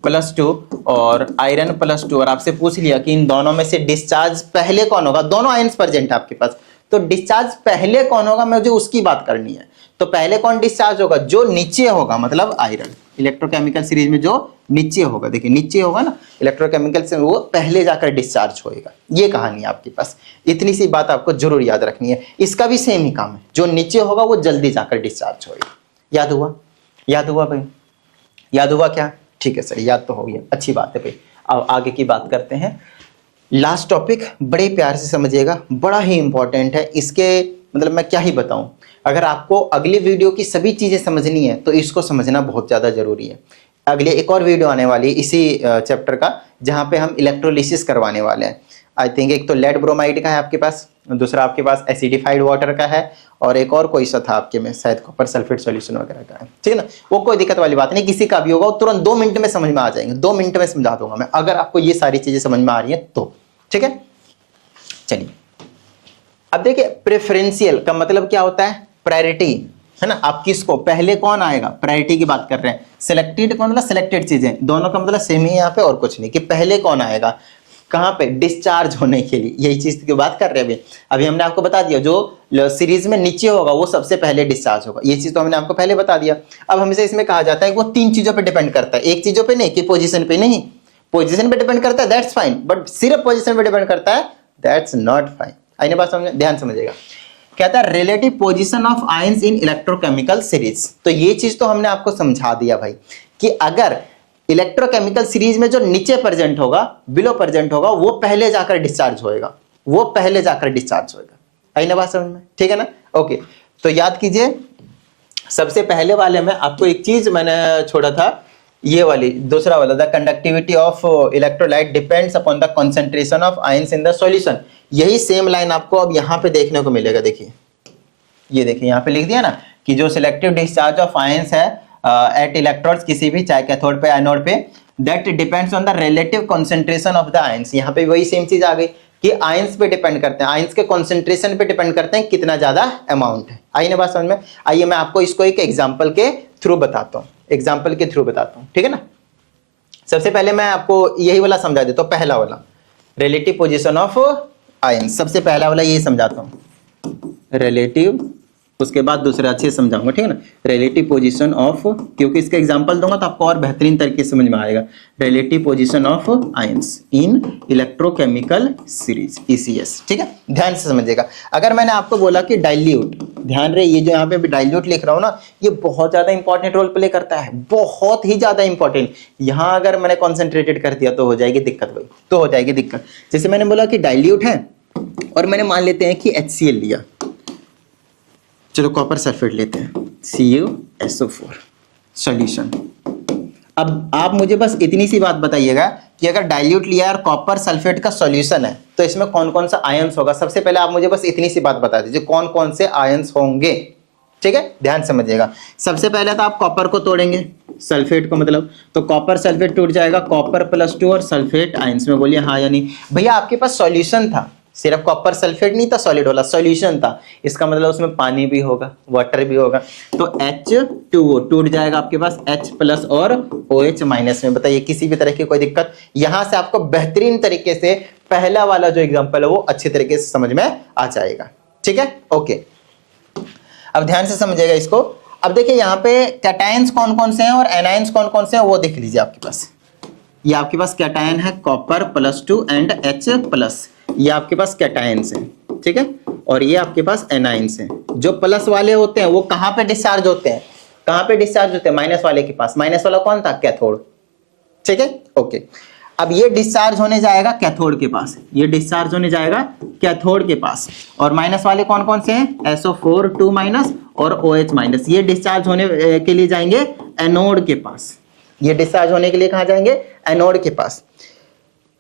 +2 और आयरन +2 और आपसे पूछ लिया कि इन दोनों में से डिस्चार्ज पहले कौन होगा, दोनों आयन्स प्रेजेंट है आपके पास, तो डिस्चार्ज पहले कौन होगा, मुझे उसकी बात करनी है। तो पहले कौन डिस्चार्ज होगा? जो नीचे होगा, मतलब आयरन। इलेक्ट्रोकेमिकल सीरीज में जो नीचे होगा, देखिए नीचे होगा ना इलेक्ट्रोकेमिकल से, वो पहले जाकर डिस्चार्ज होएगा। ये कहानी आपके पास, इतनी सी बात आपको जरूर याद रखनी है। इसका भी सेम ही काम है, जो नीचे होगा वो जल्दी जाकर डिस्चार्ज होएगा। याद हुआ भाई? याद हुआ क्या? ठीक है सर, याद तो हो गया, अच्छी बात है भाई। अब आगे की बात करते हैं। लास्ट टॉपिक बड़े प्यार से समझिएगा, बड़ा ही इंपॉर्टेंट है। इसके मतलब मैं क्या ही बताऊं, अगर आपको अगली वीडियो की सभी चीजें समझनी है तो इसको समझना बहुत ज्यादा जरूरी है। अगले एक और वीडियो आने वाली है इसी चैप्टर का, जहां पे हम इलेक्ट्रोलिसिस करवाने वाले हैं। आई थिंक एक तो लेड ब्रोमाइड का है आपके पास, दूसरा आपके पास एसिडिफाइड वाटर का है, और एक और कोई सा था आपके में, शायद कॉपर सल्फेट सॉल्यूशन वगैरह का है, ठीक है ना। वो कोई दिक्कत वाली बात नहीं, किसी का भी होगा तुरंत 2 मिनट में समझ में आ जाएंगे, 2 मिनट में समझा दूंगा मैं, अगर आपको ये सारी चीजें समझ में आ रही है तो, ठीक है। चलिए अब देखिए, प्रेफरेंशियल का मतलब क्या होता है? प्रायोरिटी, है ना। आप किसको पहले कौन आएगा, प्रायोरिटी की बात कर रहे हैं। सिलेक्टेड का मतलब सिलेक्टेड चीजें, दोनों का मतलब सेम ही यहाँ पे, और कुछ नहीं, कि पहले कौन आएगा कहाँ पे? डिस्चार्ज होने के लिए, यही चीज की बात कर रहे हैं अभी हमने आपको बता दिया, जो सीरीज में नीचे होगा वो सबसे पहले डिस्चार्ज होगा, ये चीज तो हमने आपको पहले बता दिया। अब हमसे इसमें कहा जाता है कि वो 3 चीजों पे डिपेंड करता है, एक चीजों पे नहीं कि पोजीशन पे नहीं, पोजीशन पे डिपेंड करता है दैट्स फाइन, बट सिर्फ पोजीशन पे डिपेंड करता है दैट्स नॉट फाइन। आइए बात समझ, ध्यान समझिएगा। कहता है relative position of ions in electrochemical series. तो ये चीज तो हमने आपको समझा दिया भाई, कि अगर इलेक्ट्रोकेमिकल सीरीज में जो नीचे प्रेजेंट होगा, बिलो प्रेजेंट होगा, वो पहले जाकर डिस्चार्ज होएगा, वो पहले जाकर डिस्चार्ज होएगा। आई ना बात समझ में? ठीक है ना, ओके। तो याद कीजिए, सबसे पहले वाले में आपको एक चीज मैंने छोड़ा था, ये वाली दूसरा वाला, the conductivity of electrolyte depends upon the concentration of ions in the solution. यही सेम लाइन आपको अब यहाँ पे देखने को मिलेगा। देखिए, ये देखिए यहाँ पे लिख दिया ना कि जो सिलेक्टिव डिस्चार्ज ऑफ आयंस है एट इलेक्ट्रोड्स, किसी भी, चाहे कैथोड पे एनोड पे, that depends on the relative concentration of the ions. यहाँ पे वही सेम चीज आ गई कि आयंस पे डिपेंड करते हैं, आयंस के कंसंट्रेशन पे डिपेंड करते हैं कितना ज्यादा अमाउंट है। आइए ना बात समझ में? आइए मैं आपको इसको एक एग्जांपल के थ्रू बताता हूँ, एग्जांपल के थ्रू बताता हूँ, ठीक है ना। सबसे पहले मैं आपको यही वाला समझा देता हूँ, पहला वाला रिलेटिव पोजीशन ऑफ आयंस, सबसे पहला वाला यही समझाता हूँ, रिलेटिव, उसके बाद दूसरा अच्छे से समझाऊंगा, ठीक है ना। रिलेटिव पोजीशन ऑफ, क्योंकि इसका एग्जांपल दूंगा तो आपको और बेहतरीन तरीके से समझ में आएगा। Relative position of ions in electrochemical series, ECS, ठीक है। ध्यान से समझिएगा। अगर मैंने आपको बोला कि डाइल्यूट, ध्यान रहे, ये जो यहाँ पे डाइल्यूट लिख रहा हूँ ना, ये बहुत ज्यादा इंपॉर्टेंट रोल प्ले करता है, बहुत ही ज्यादा इंपॉर्टेंट। यहाँ अगर मैंने कॉन्सेंट्रेटेड कर दिया तो हो जाएगी दिक्कत भाई, तो हो जाएगी दिक्कत। जैसे मैंने बोला कि डाइल्यूट है, और मैंने मान लेते हैं कि HCl लिया, चलो कॉपर सल्फेट लेते हैं, CuSO4 सॉल्यूशन। अब आप मुझे बस इतनी सी बात बताइएगा कि अगर डाइल्यूट लिया और कॉपर सल्फेट का सॉल्यूशन है तो इसमें कौन कौन सा आयंस होगा। सबसे पहले आप मुझे बस इतनी सी बात बता दीजिए कौन कौन से आयंस होंगे, ठीक है, ध्यान समझिएगा। सबसे पहले तो आप कॉपर को तोड़ेंगे, सल्फेट को मतलब, तो कॉपर सल्फेट टूट जाएगा, कॉपर +2 और सल्फेट आयंस में, बोलिए हाँ या नहीं। भैया आपके पास सॉल्यूशन था, सिर्फ कॉपर सल्फेट नहीं था, सॉलिड वाला सॉल्यूशन था, इसका मतलब उसमें पानी भी होगा, वाटर भी होगा, तो H2O टूट जाएगा आपके पास H+ और OH- में। बताइए किसी भी तरह की कोई दिक्कत। यहां से आपको बेहतरीन तरीके से पहला वाला जो एग्जांपल है वो अच्छे तरीके से समझ में आ जाएगा, ठीक है, ओके। अब ध्यान से समझिएगा इसको। अब देखिए यहाँ पे कैटायंस कौन कौन से हैं और एनायंस कौन कौन से हैं वो देख लीजिए। आपके पास ये आपके पास कैटायन है कॉपर +2 एंड H+, ये आपके पास कैटायंस हैं, ठीक है, और ये आपके पास एनायंस हैं। जो प्लस वाले होते हैं वो कहां पे डिस्चार्ज होते हैं, कहां पे डिस्चार्ज होते हैं, माइनस वाले के पास। माइनस वाला कौन था, कैथोड, ठीक है, ओके। अब ये डिस्चार्ज होने जाएगा कैथोड के पास, ये डिस्चार्ज होने जाएगा कैथोड के पास। और माइनस वाले कौन कौन से हैं, SO4 2- और OH-, ये डिस्चार्ज होने के लिए जाएंगे एनोड के पास। ये डिस्चार्ज होने के लिए कहां जाएंगे, एनोड के पास।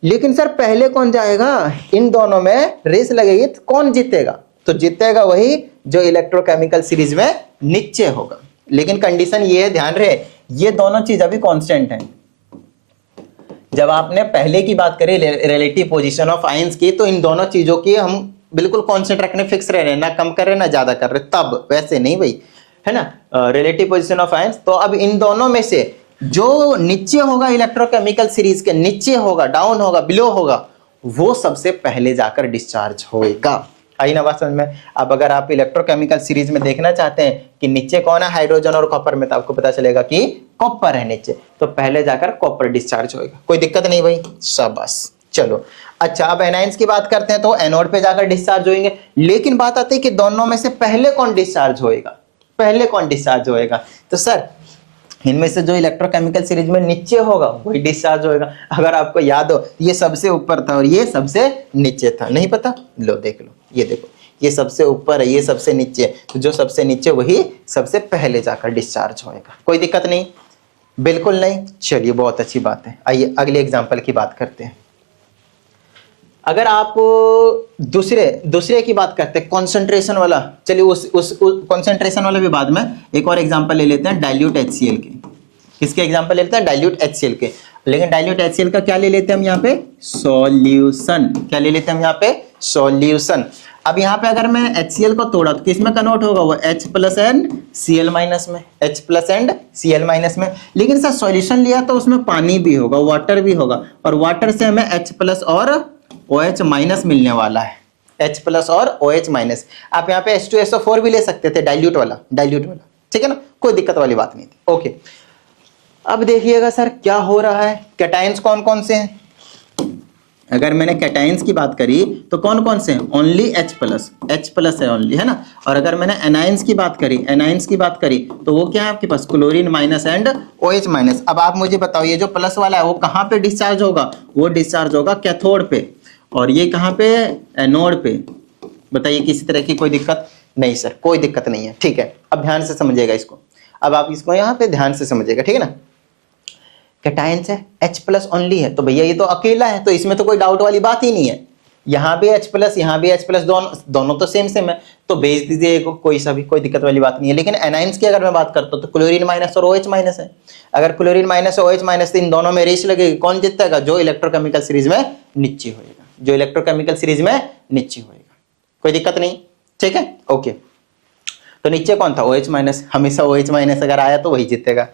लेकिन सर पहले कौन जाएगा, इन दोनों में रेस लगेगी तो कौन जीतेगा, तो जीतेगा वही जो इलेक्ट्रोकेमिकल सीरीज में नीचे होगा। लेकिन कंडीशन ये है, ध्यान रहे, ये दोनों चीज अभी कांस्टेंट हैं। जब आपने पहले की बात करी रिलेटिव पोजीशन ऑफ आयंस की, तो इन दोनों चीजों की हम बिल्कुल कांस्टेंट रखने, फिक्स रह रहे हैं, ना कम कर रहे ना ज्यादा कर रहे, तब वैसे नहीं भाई, है ना, रिलेटिव पोजीशन ऑफ आयंस। तो अब इन दोनों में से जो नीचे होगा, इलेक्ट्रोकेमिकल सीरीज के नीचे होगा, डाउन होगा, बिलो होगा, वो सबसे पहले जाकर डिस्चार्ज होएगा। आई ना बात समझ में। अब अगर आप इलेक्ट्रोकेमिकल सीरीज में देखना चाहते हैं कि नीचे कौन है, हाइड्रोजन और कॉपर में, तो आपको पता चलेगा कि कॉपर है नीचे, तो पहले जाकर कॉपर डिस्चार्ज होएगा। कोई दिक्कत नहीं भाई, शाबाश। चलो अच्छा, अब एनायंस की बात करते हैं तो एनोड पे जाकर डिस्चार्ज होंगे। लेकिन बात आती है कि दोनों में से पहले कौन डिस्चार्ज होएगा, पहले कौन डिस्चार्ज होएगा, तो सर इनमें से जो इलेक्ट्रोकेमिकल सीरीज में नीचे होगा वही डिस्चार्ज होएगा। अगर आपको याद हो, ये सबसे ऊपर था और ये सबसे नीचे था, नहीं पता, लो देख लो, ये देखो, ये सबसे ऊपर है, ये सबसे नीचे है, तो जो सबसे नीचे वही सबसे पहले जाकर डिस्चार्ज होएगा। कोई दिक्कत नहीं, बिल्कुल नहीं। चलिए बहुत अच्छी बात है, आइए अगले एग्जाम्पल की बात करते हैं। अगर आप दूसरे की बात करते हैं, कॉन्सेंट्रेशन वाला, चलिए उस कॉन्सेंट्रेशन वाले भी बाद में, एक और एग्जांपल ले लेते हैं डाइल्यूट HCl के। किसके एग्जांपल ले लेते हैं, डाइल्यूट HCl के। लेकिन डाइल्यूट HCl का क्या ले लेते हैं हम यहाँ पे, सॉल्यूशन। क्या ले लेते हैं हम यहाँ पे, सॉल्यूशन। अब यहाँ पे अगर मैं HCl को तोड़ा तो किसमें कन्वर्ट होगा, वो H+ एंड Cl- में, H+ एंड Cl- में। लेकिन सर सॉल्यूशन लिया तो उसमें पानी भी होगा, वाटर भी होगा, और वाटर से हमें H+ और OH- मिलने वाला है, H+ और OH-। आप यहाँ पे H2SO4 भी ले सकते थे, डाइल्यूट वाला, ठीक है ना, कोई दिक्कत वाली बात नहीं थी, ओके। अब देखिएगा सर क्या हो रहा है, कैटायंस कौन कौन से हैं। अगर मैंने कैटायंस की बात करी तो कौन कौन से हैं, ओनली H+ है ओनली, है ना। और अगर मैंने एनायंस की बात करी, तो वो क्या है आपके पास, क्लोरीन- एंड OH-। अब आप मुझे बताओ, ये जो प्लस वाला है वो कहां पे डिस्चार्ज होगा, वो डिस्चार्ज होगा कैथोड पे, और ये कहां पे, एनोड पे। बताइए किसी तरह की कोई दिक्कत नहीं सर, कोई दिक्कत नहीं है, ठीक है। अब ध्यान से समझिएगा इसको, अब आप इसको यहाँ पे ध्यान से समझिएगा, ठीक है ना। कैटायंस है, H+ ओनली है, तो भैया ये तो अकेला है, तो इसमें तो कोई डाउट वाली बात ही नहीं है। यहाँ भी H+, यहाँ भी H+, दोनों तो सेम है, तो भेज दीजिए कोई सा भी, कोई दिक्कत वाली बात नहीं है। लेकिन एनायंस की अगर मैं बात करता हूँ तो क्लोरीन- और OH- है। अगर क्लोरीन- और OH- इन दोनों में रेस लगेगी, कौन जीतेगा, जो इलेक्ट्रोकेमिकल सीरीज में नीचे होएगा, जो इलेक्ट्रोकेमिकल सीरीज में नीचे होएगा। कोई दिक्कत नहीं, ठीक है, ओके। तो नीचे कौन था, OH-, हमेशा OH- अगर आया तो वही जीतेगा।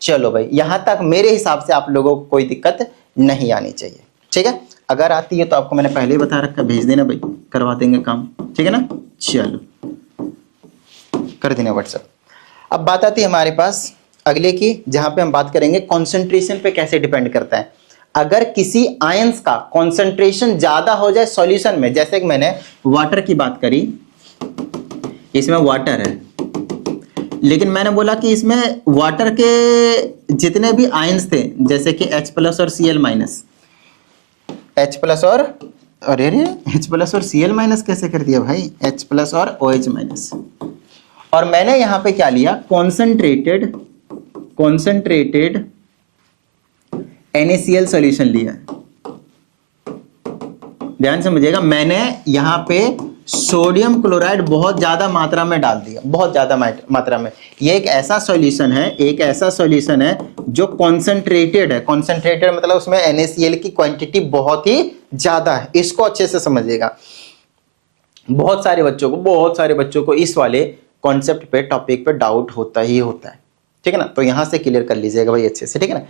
चलो भाई, यहां तक मेरे हिसाब से आप लोगों को कोई दिक्कत नहीं आनी चाहिए, ठीक है। अगर आती है तो आपको मैंने पहले ही बता रखा, भेज देना भाई, करवा देंगे काम, ठीक है ना। चलो कर देना व्हाट्सएप। अब बात आती है हमारे पास अगले की, जहां पे हम बात करेंगे कॉन्सेंट्रेशन पे कैसे डिपेंड करता है। अगर किसी आयंस का कॉन्सेंट्रेशन ज्यादा हो जाए सॉल्यूशन में, जैसे कि मैंने वाटर की बात करी, इसमें वाटर है, लेकिन मैंने बोला कि इसमें वाटर के जितने भी आयंस थे, जैसे कि H+ और Cl-, H+ और अरे रे H प्लस और Cl माइनस कैसे कर दिया भाई, H प्लस और OH माइनस। और मैंने यहां पे क्या लिया, कॉन्सेंट्रेटेड NaCl सॉल्यूशन लिया। ध्यान समझिएगा, मैंने यहां पे सोडियम क्लोराइड बहुत ज्यादा मात्रा में डाल दिया, बहुत ज्यादा मात्रा में। ये एक ऐसा सॉल्यूशन है जो कॉन्सेंट्रेटेड है। कॉन्सेंट्रेटेड मतलब उसमें NaCl की क्वांटिटी बहुत ही ज्यादा है। इसको अच्छे से समझिएगा। बहुत सारे बच्चों को इस वाले कॉन्सेप्ट पे, टॉपिक पे डाउट होता ही होता है, ठीक है ना। तो यहां से क्लियर कर लीजिएगा भाई अच्छे से, ठीक है ना।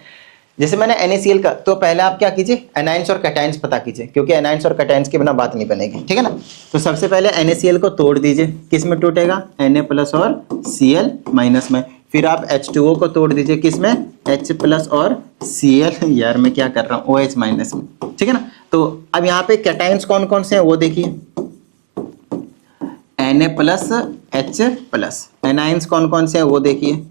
जैसे मैंने NaCl का, तो पहले आप क्या कीजिए, एनाइंस और कैटाइंस पता कीजिए, क्योंकि एनाइंस और कैटाइंस के बिना बात नहीं बनेगी, ठीक है ना। तो सबसे पहले NaCl को तोड़ दीजिए, किस में टूटेगा, Na प्लस और Cl माइनस में। फिर आप H2O को तोड़ दीजिए, किस में, H प्लस और Cl, यार मैं क्या कर रहा हूँ, OH माइनस में, ठीक है ना। तो अब यहाँ पे कैटाइंस कौन कौन से हैं वो देखिए, Na plus H plus. Anions कौन कौन से हैं वो देखिए,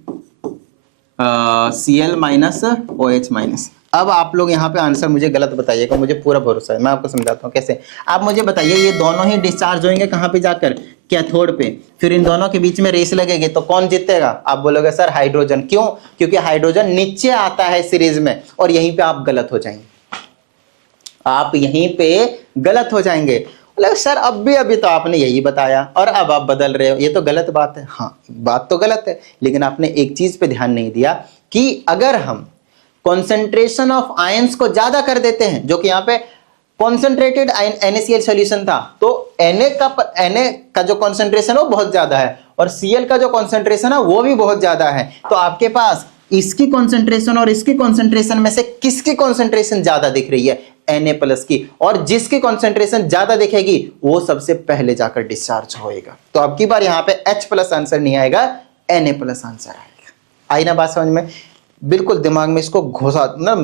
Cl माइनस OH माइनस। अब आप लोग यहाँ पे आंसर मुझे गलत बताइएगा, मुझे पूरा भरोसा है, मैं आपको समझाता हूँ कैसे। आप मुझे बताइए, ये दोनों ही डिस्चार्ज होंगे कहाँ पे जाकर, कैथोड पे। फिर इन दोनों के बीच में रेस लगेगी, तो कौन जीतेगा, आप बोलोगे सर हाइड्रोजन। क्यों, क्योंकि हाइड्रोजन नीचे आता है सीरीज में, और यहीं पे आप गलत हो जाएंगे, आप यहीं पे गलत हो जाएंगे। बोले सर अभी तो आपने यही बताया और अब आप बदल रहे हो, ये तो गलत बात है। हाँ, बात तो गलत है, लेकिन आपने एक चीज पे ध्यान नहीं दिया कि अगर हम कॉन्सेंट्रेशन ऑफ आयंस को ज्यादा कर देते हैं, जो कि यहाँ पे कॉन्सेंट्रेटेड NaCl सॉल्यूशन था, तो Na का जो कॉन्सेंट्रेशन है वो बहुत ज्यादा है, और Cl का जो कॉन्सेंट्रेशन है वो भी बहुत ज्यादा है। तो आपके पास इसकी कॉन्सेंट्रेशन और इसकी कॉन्सेंट्रेशन में से किसकी कॉन्सेंट्रेशन ज्यादा दिख रही है, Na प्लस की। और जिसकी कॉन्सेंट्रेशन ज्यादा दिखेगी वो सबसे पहले जाकर डिस्चार्ज होएगा। तो अब की बार यहाँ पे H प्लस आंसर नहीं आएगा, Na प्लस आंसर आएगा। आई ना बात समझ में, बिल्कुल दिमाग में इसको घुसा ना,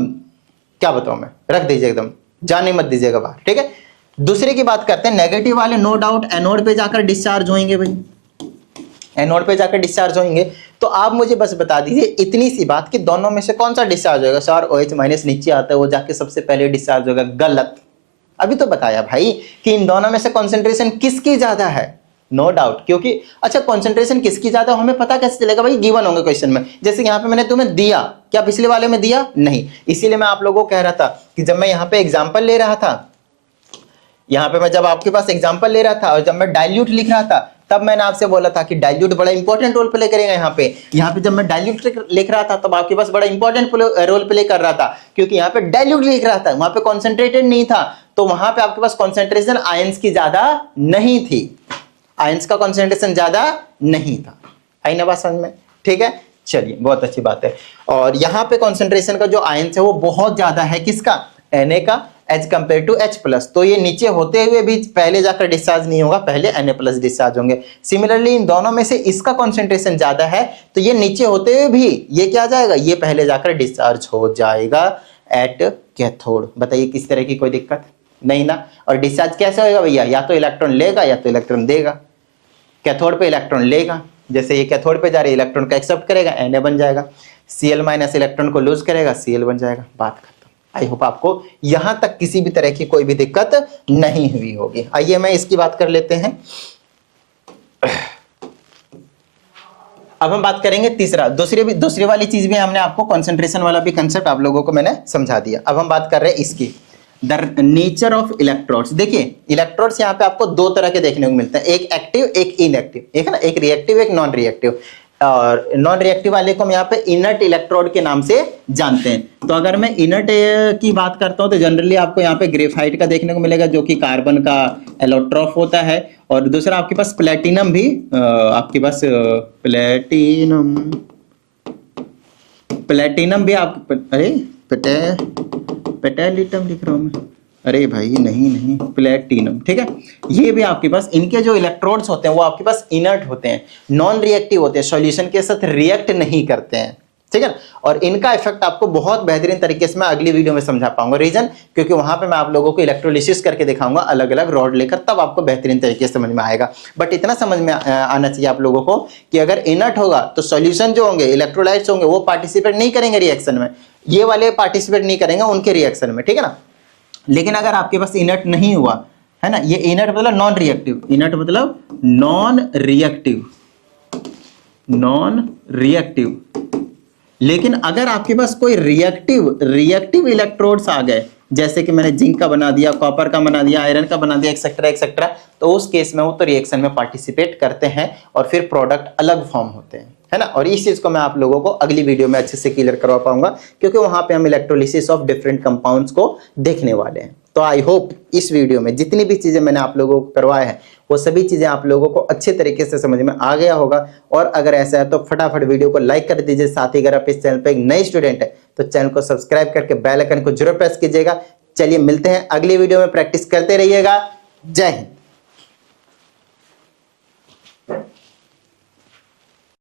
क्या बताऊं मैं, रख दीजिए एकदम, जाने मत दीजिएगा बाहर, ठीक है। दूसरे की बात करते हैं, नेगेटिव वाले नो डाउट एनोड पे जाकर डिस्चार्ज होंगे भाई, एनोड पे जाकर डिस्चार्ज होंगे। तो आप मुझे बस बता दीजिए इतनी सी बात कि दोनों में से कौन सा डिस्चार्ज होगा। सर OH माइनस नीचे आता है, वो जाके सबसे पहले डिस्चार्ज होगा। गलत, अभी तो बताया भाई कि इन दोनों में से कॉन्सेंट्रेशन किसकी ज्यादा है, नो डाउट। क्योंकि अच्छा कॉन्सेंट्रेशन किसकी ज्यादा हमें पता कैसे चलेगा भाई, गिवन होंगे क्वेश्चन में। जैसे यहाँ पे मैंने तुम्हें दिया, क्या पिछले वाले में दिया, नहीं। इसीलिए मैं आप लोगों को कह रहा था कि जब मैं यहाँ पे एग्जाम्पल ले रहा था, यहाँ पे मैं जब आपके पास एग्जाम्पल ले रहा था और जब मैं डाइल्यूट लिख रहा था, तब मैंने आपसे बोला था कि डाइल्यूट बड़ा इंपॉर्टेंट रोल प्ले करेगा। यहाँ पे जब मैं डाइल्यूट लिख रहा था तब आपके पास बड़ा इंपॉर्टेंट रोल प्ले कर रहा था, क्योंकि यहाँ पे डाइल्यूट लिख रहा था, वहां पे कॉन्सेंट्रेटेड नहीं था, तो वहां पे आपके पास कॉन्सेंट्रेशन आयंस की ज्यादा नहीं थी, आयंस का कॉन्सेंट्रेशन ज्यादा नहीं था। आई ना बात समझ में, ठीक है, चलिए बहुत अच्छी बात है। और यहाँ पे कॉन्सेंट्रेशन का जो आयंस है वो बहुत ज्यादा है, किसका, Na का, as compare to H plus. तो ये नीचे होते हुए भी पहले जाकर डिस्चार्ज नहीं होगा, पहले Na प्लस डिस्चार्ज होंगे। सिमिलरली इन दोनों में से इसका कॉन्सेंट्रेशन ज्यादा है, तो ये नीचे होते हुए भी ये क्या जाएगा, ये पहले जाकर डिस्चार्ज हो जाएगा एट कैथोड। बताइए किस तरह की कोई दिक्कत नहीं ना। और डिस्चार्ज कैसे होगा भैया, या तो इलेक्ट्रॉन लेगा या तो इलेक्ट्रॉन देगा। कैथोड पे इलेक्ट्रॉन लेगा, जैसे ये कैथोड पे जा रही है, इलेक्ट्रॉन का एक्सेप्ट करेगा, Na बन जाएगा। Cl माइनस इलेक्ट्रॉन को लूज करेगा, Cl बन जाएगा, बात खत्म। आई होप आपको यहां तक किसी भी तरह की कोई भी दिक्कत नहीं हुई होगी। आइए मैं इसकी बात कर लेते हैं। अब हम बात करेंगे तीसरा, दूसरी वाली चीज भी हमने आपको, कॉन्सेंट्रेशन वाला भी कंसेप्ट आप लोगों को मैंने समझा दिया। अब हम बात कर रहे हैं इसकी, द नेचर ऑफ इलेक्ट्रोड्स। देखिए इलेक्ट्रोड्स यहाँ पे आपको दो तरह के देखने को मिलते हैं, एक एक्टिव एक इनएक्टिव, एक है ना, एक रिएक्टिव एक नॉन रिएक्टिव। और नॉन रिएक्टिव वाले को हम यहाँ पे इनर्ट इलेक्ट्रोड के नाम से जानते हैं। तो अगर मैं इनर्ट की बात करता हूँ तो जनरली आपको यहाँ पे ग्रेफाइट का देखने को मिलेगा, जो कि कार्बन का एलोट्रॉफ होता है। और दूसरा आपके पास प्लेटिनम भी, आपके पास प्लेटिनम भी आप, अरे पेटेलिटम लिख रहा हूँ मैं, अरे भाई नहीं प्लेटिनम, ठीक है। ये भी आपके पास, इनके जो इलेक्ट्रोड्स होते हैं वो आपके पास इनर्ट होते हैं, नॉन रिएक्टिव होते हैं, सॉल्यूशन के साथ रिएक्ट नहीं करते हैं, ठीक है। और इनका इफेक्ट आपको बहुत बेहतरीन तरीके से मैं अगली वीडियो में समझा पाऊंगा। रीजन, क्योंकि वहां पे मैं आप लोगों को इलेक्ट्रोलिसिस करके दिखाऊंगा अलग अलग रॉड लेकर, तब आपको बेहतरीन तरीके से समझ में आएगा। बट इतना समझ में आना चाहिए आप लोगों को कि अगर इनर्ट होगा तो सॉल्यूशन जो होंगे, इलेक्ट्रोलाइट्स होंगे, वो पार्टिसिपेट नहीं करेंगे रिएक्शन में, ये वाले पार्टिसिपेट नहीं करेंगे उनके रिएक्शन में, ठीक है ना। लेकिन अगर आपके पास इनर्ट नहीं हुआ है ना, ये इनर्ट मतलब नॉन रिएक्टिव, इनर्ट मतलब नॉन रिएक्टिव, नॉन रिएक्टिव। लेकिन अगर आपके पास कोई रिएक्टिव इलेक्ट्रोड्स आ गए, जैसे कि मैंने जिंक का बना दिया, कॉपर का बना दिया, आयरन का बना दिया, एक्सेट्रा एक्सेट्रा, तो उस केस में वो तो रिएक्शन में पार्टिसिपेट करते हैं और फिर प्रोडक्ट अलग फॉर्म होते हैं, है ना। और इस चीज को मैं आप लोगों को अगली वीडियो में अच्छे से क्लियर करवा पाऊंगा, क्योंकि वहां पे हम इलेक्ट्रोलिसिस ऑफ डिफरेंट कंपाउंड्स को देखने वाले हैं। तो आई होप इस वीडियो में जितनी भी चीजें मैंने आप लोगों को करवाए हैं वो सभी चीजें आप लोगों को अच्छे तरीके से समझ में आ गया होगा। और अगर ऐसा है तो फटाफट वीडियो को लाइक कर दीजिए। साथ ही अगर आप इस चैनल पर एक नए स्टूडेंट है तो चैनल को सब्सक्राइब करके बेल आइकन को जरूर प्रेस कीजिएगा। चलिए मिलते हैं अगली वीडियो में, प्रैक्टिस करते रहिएगा। जय हिंद।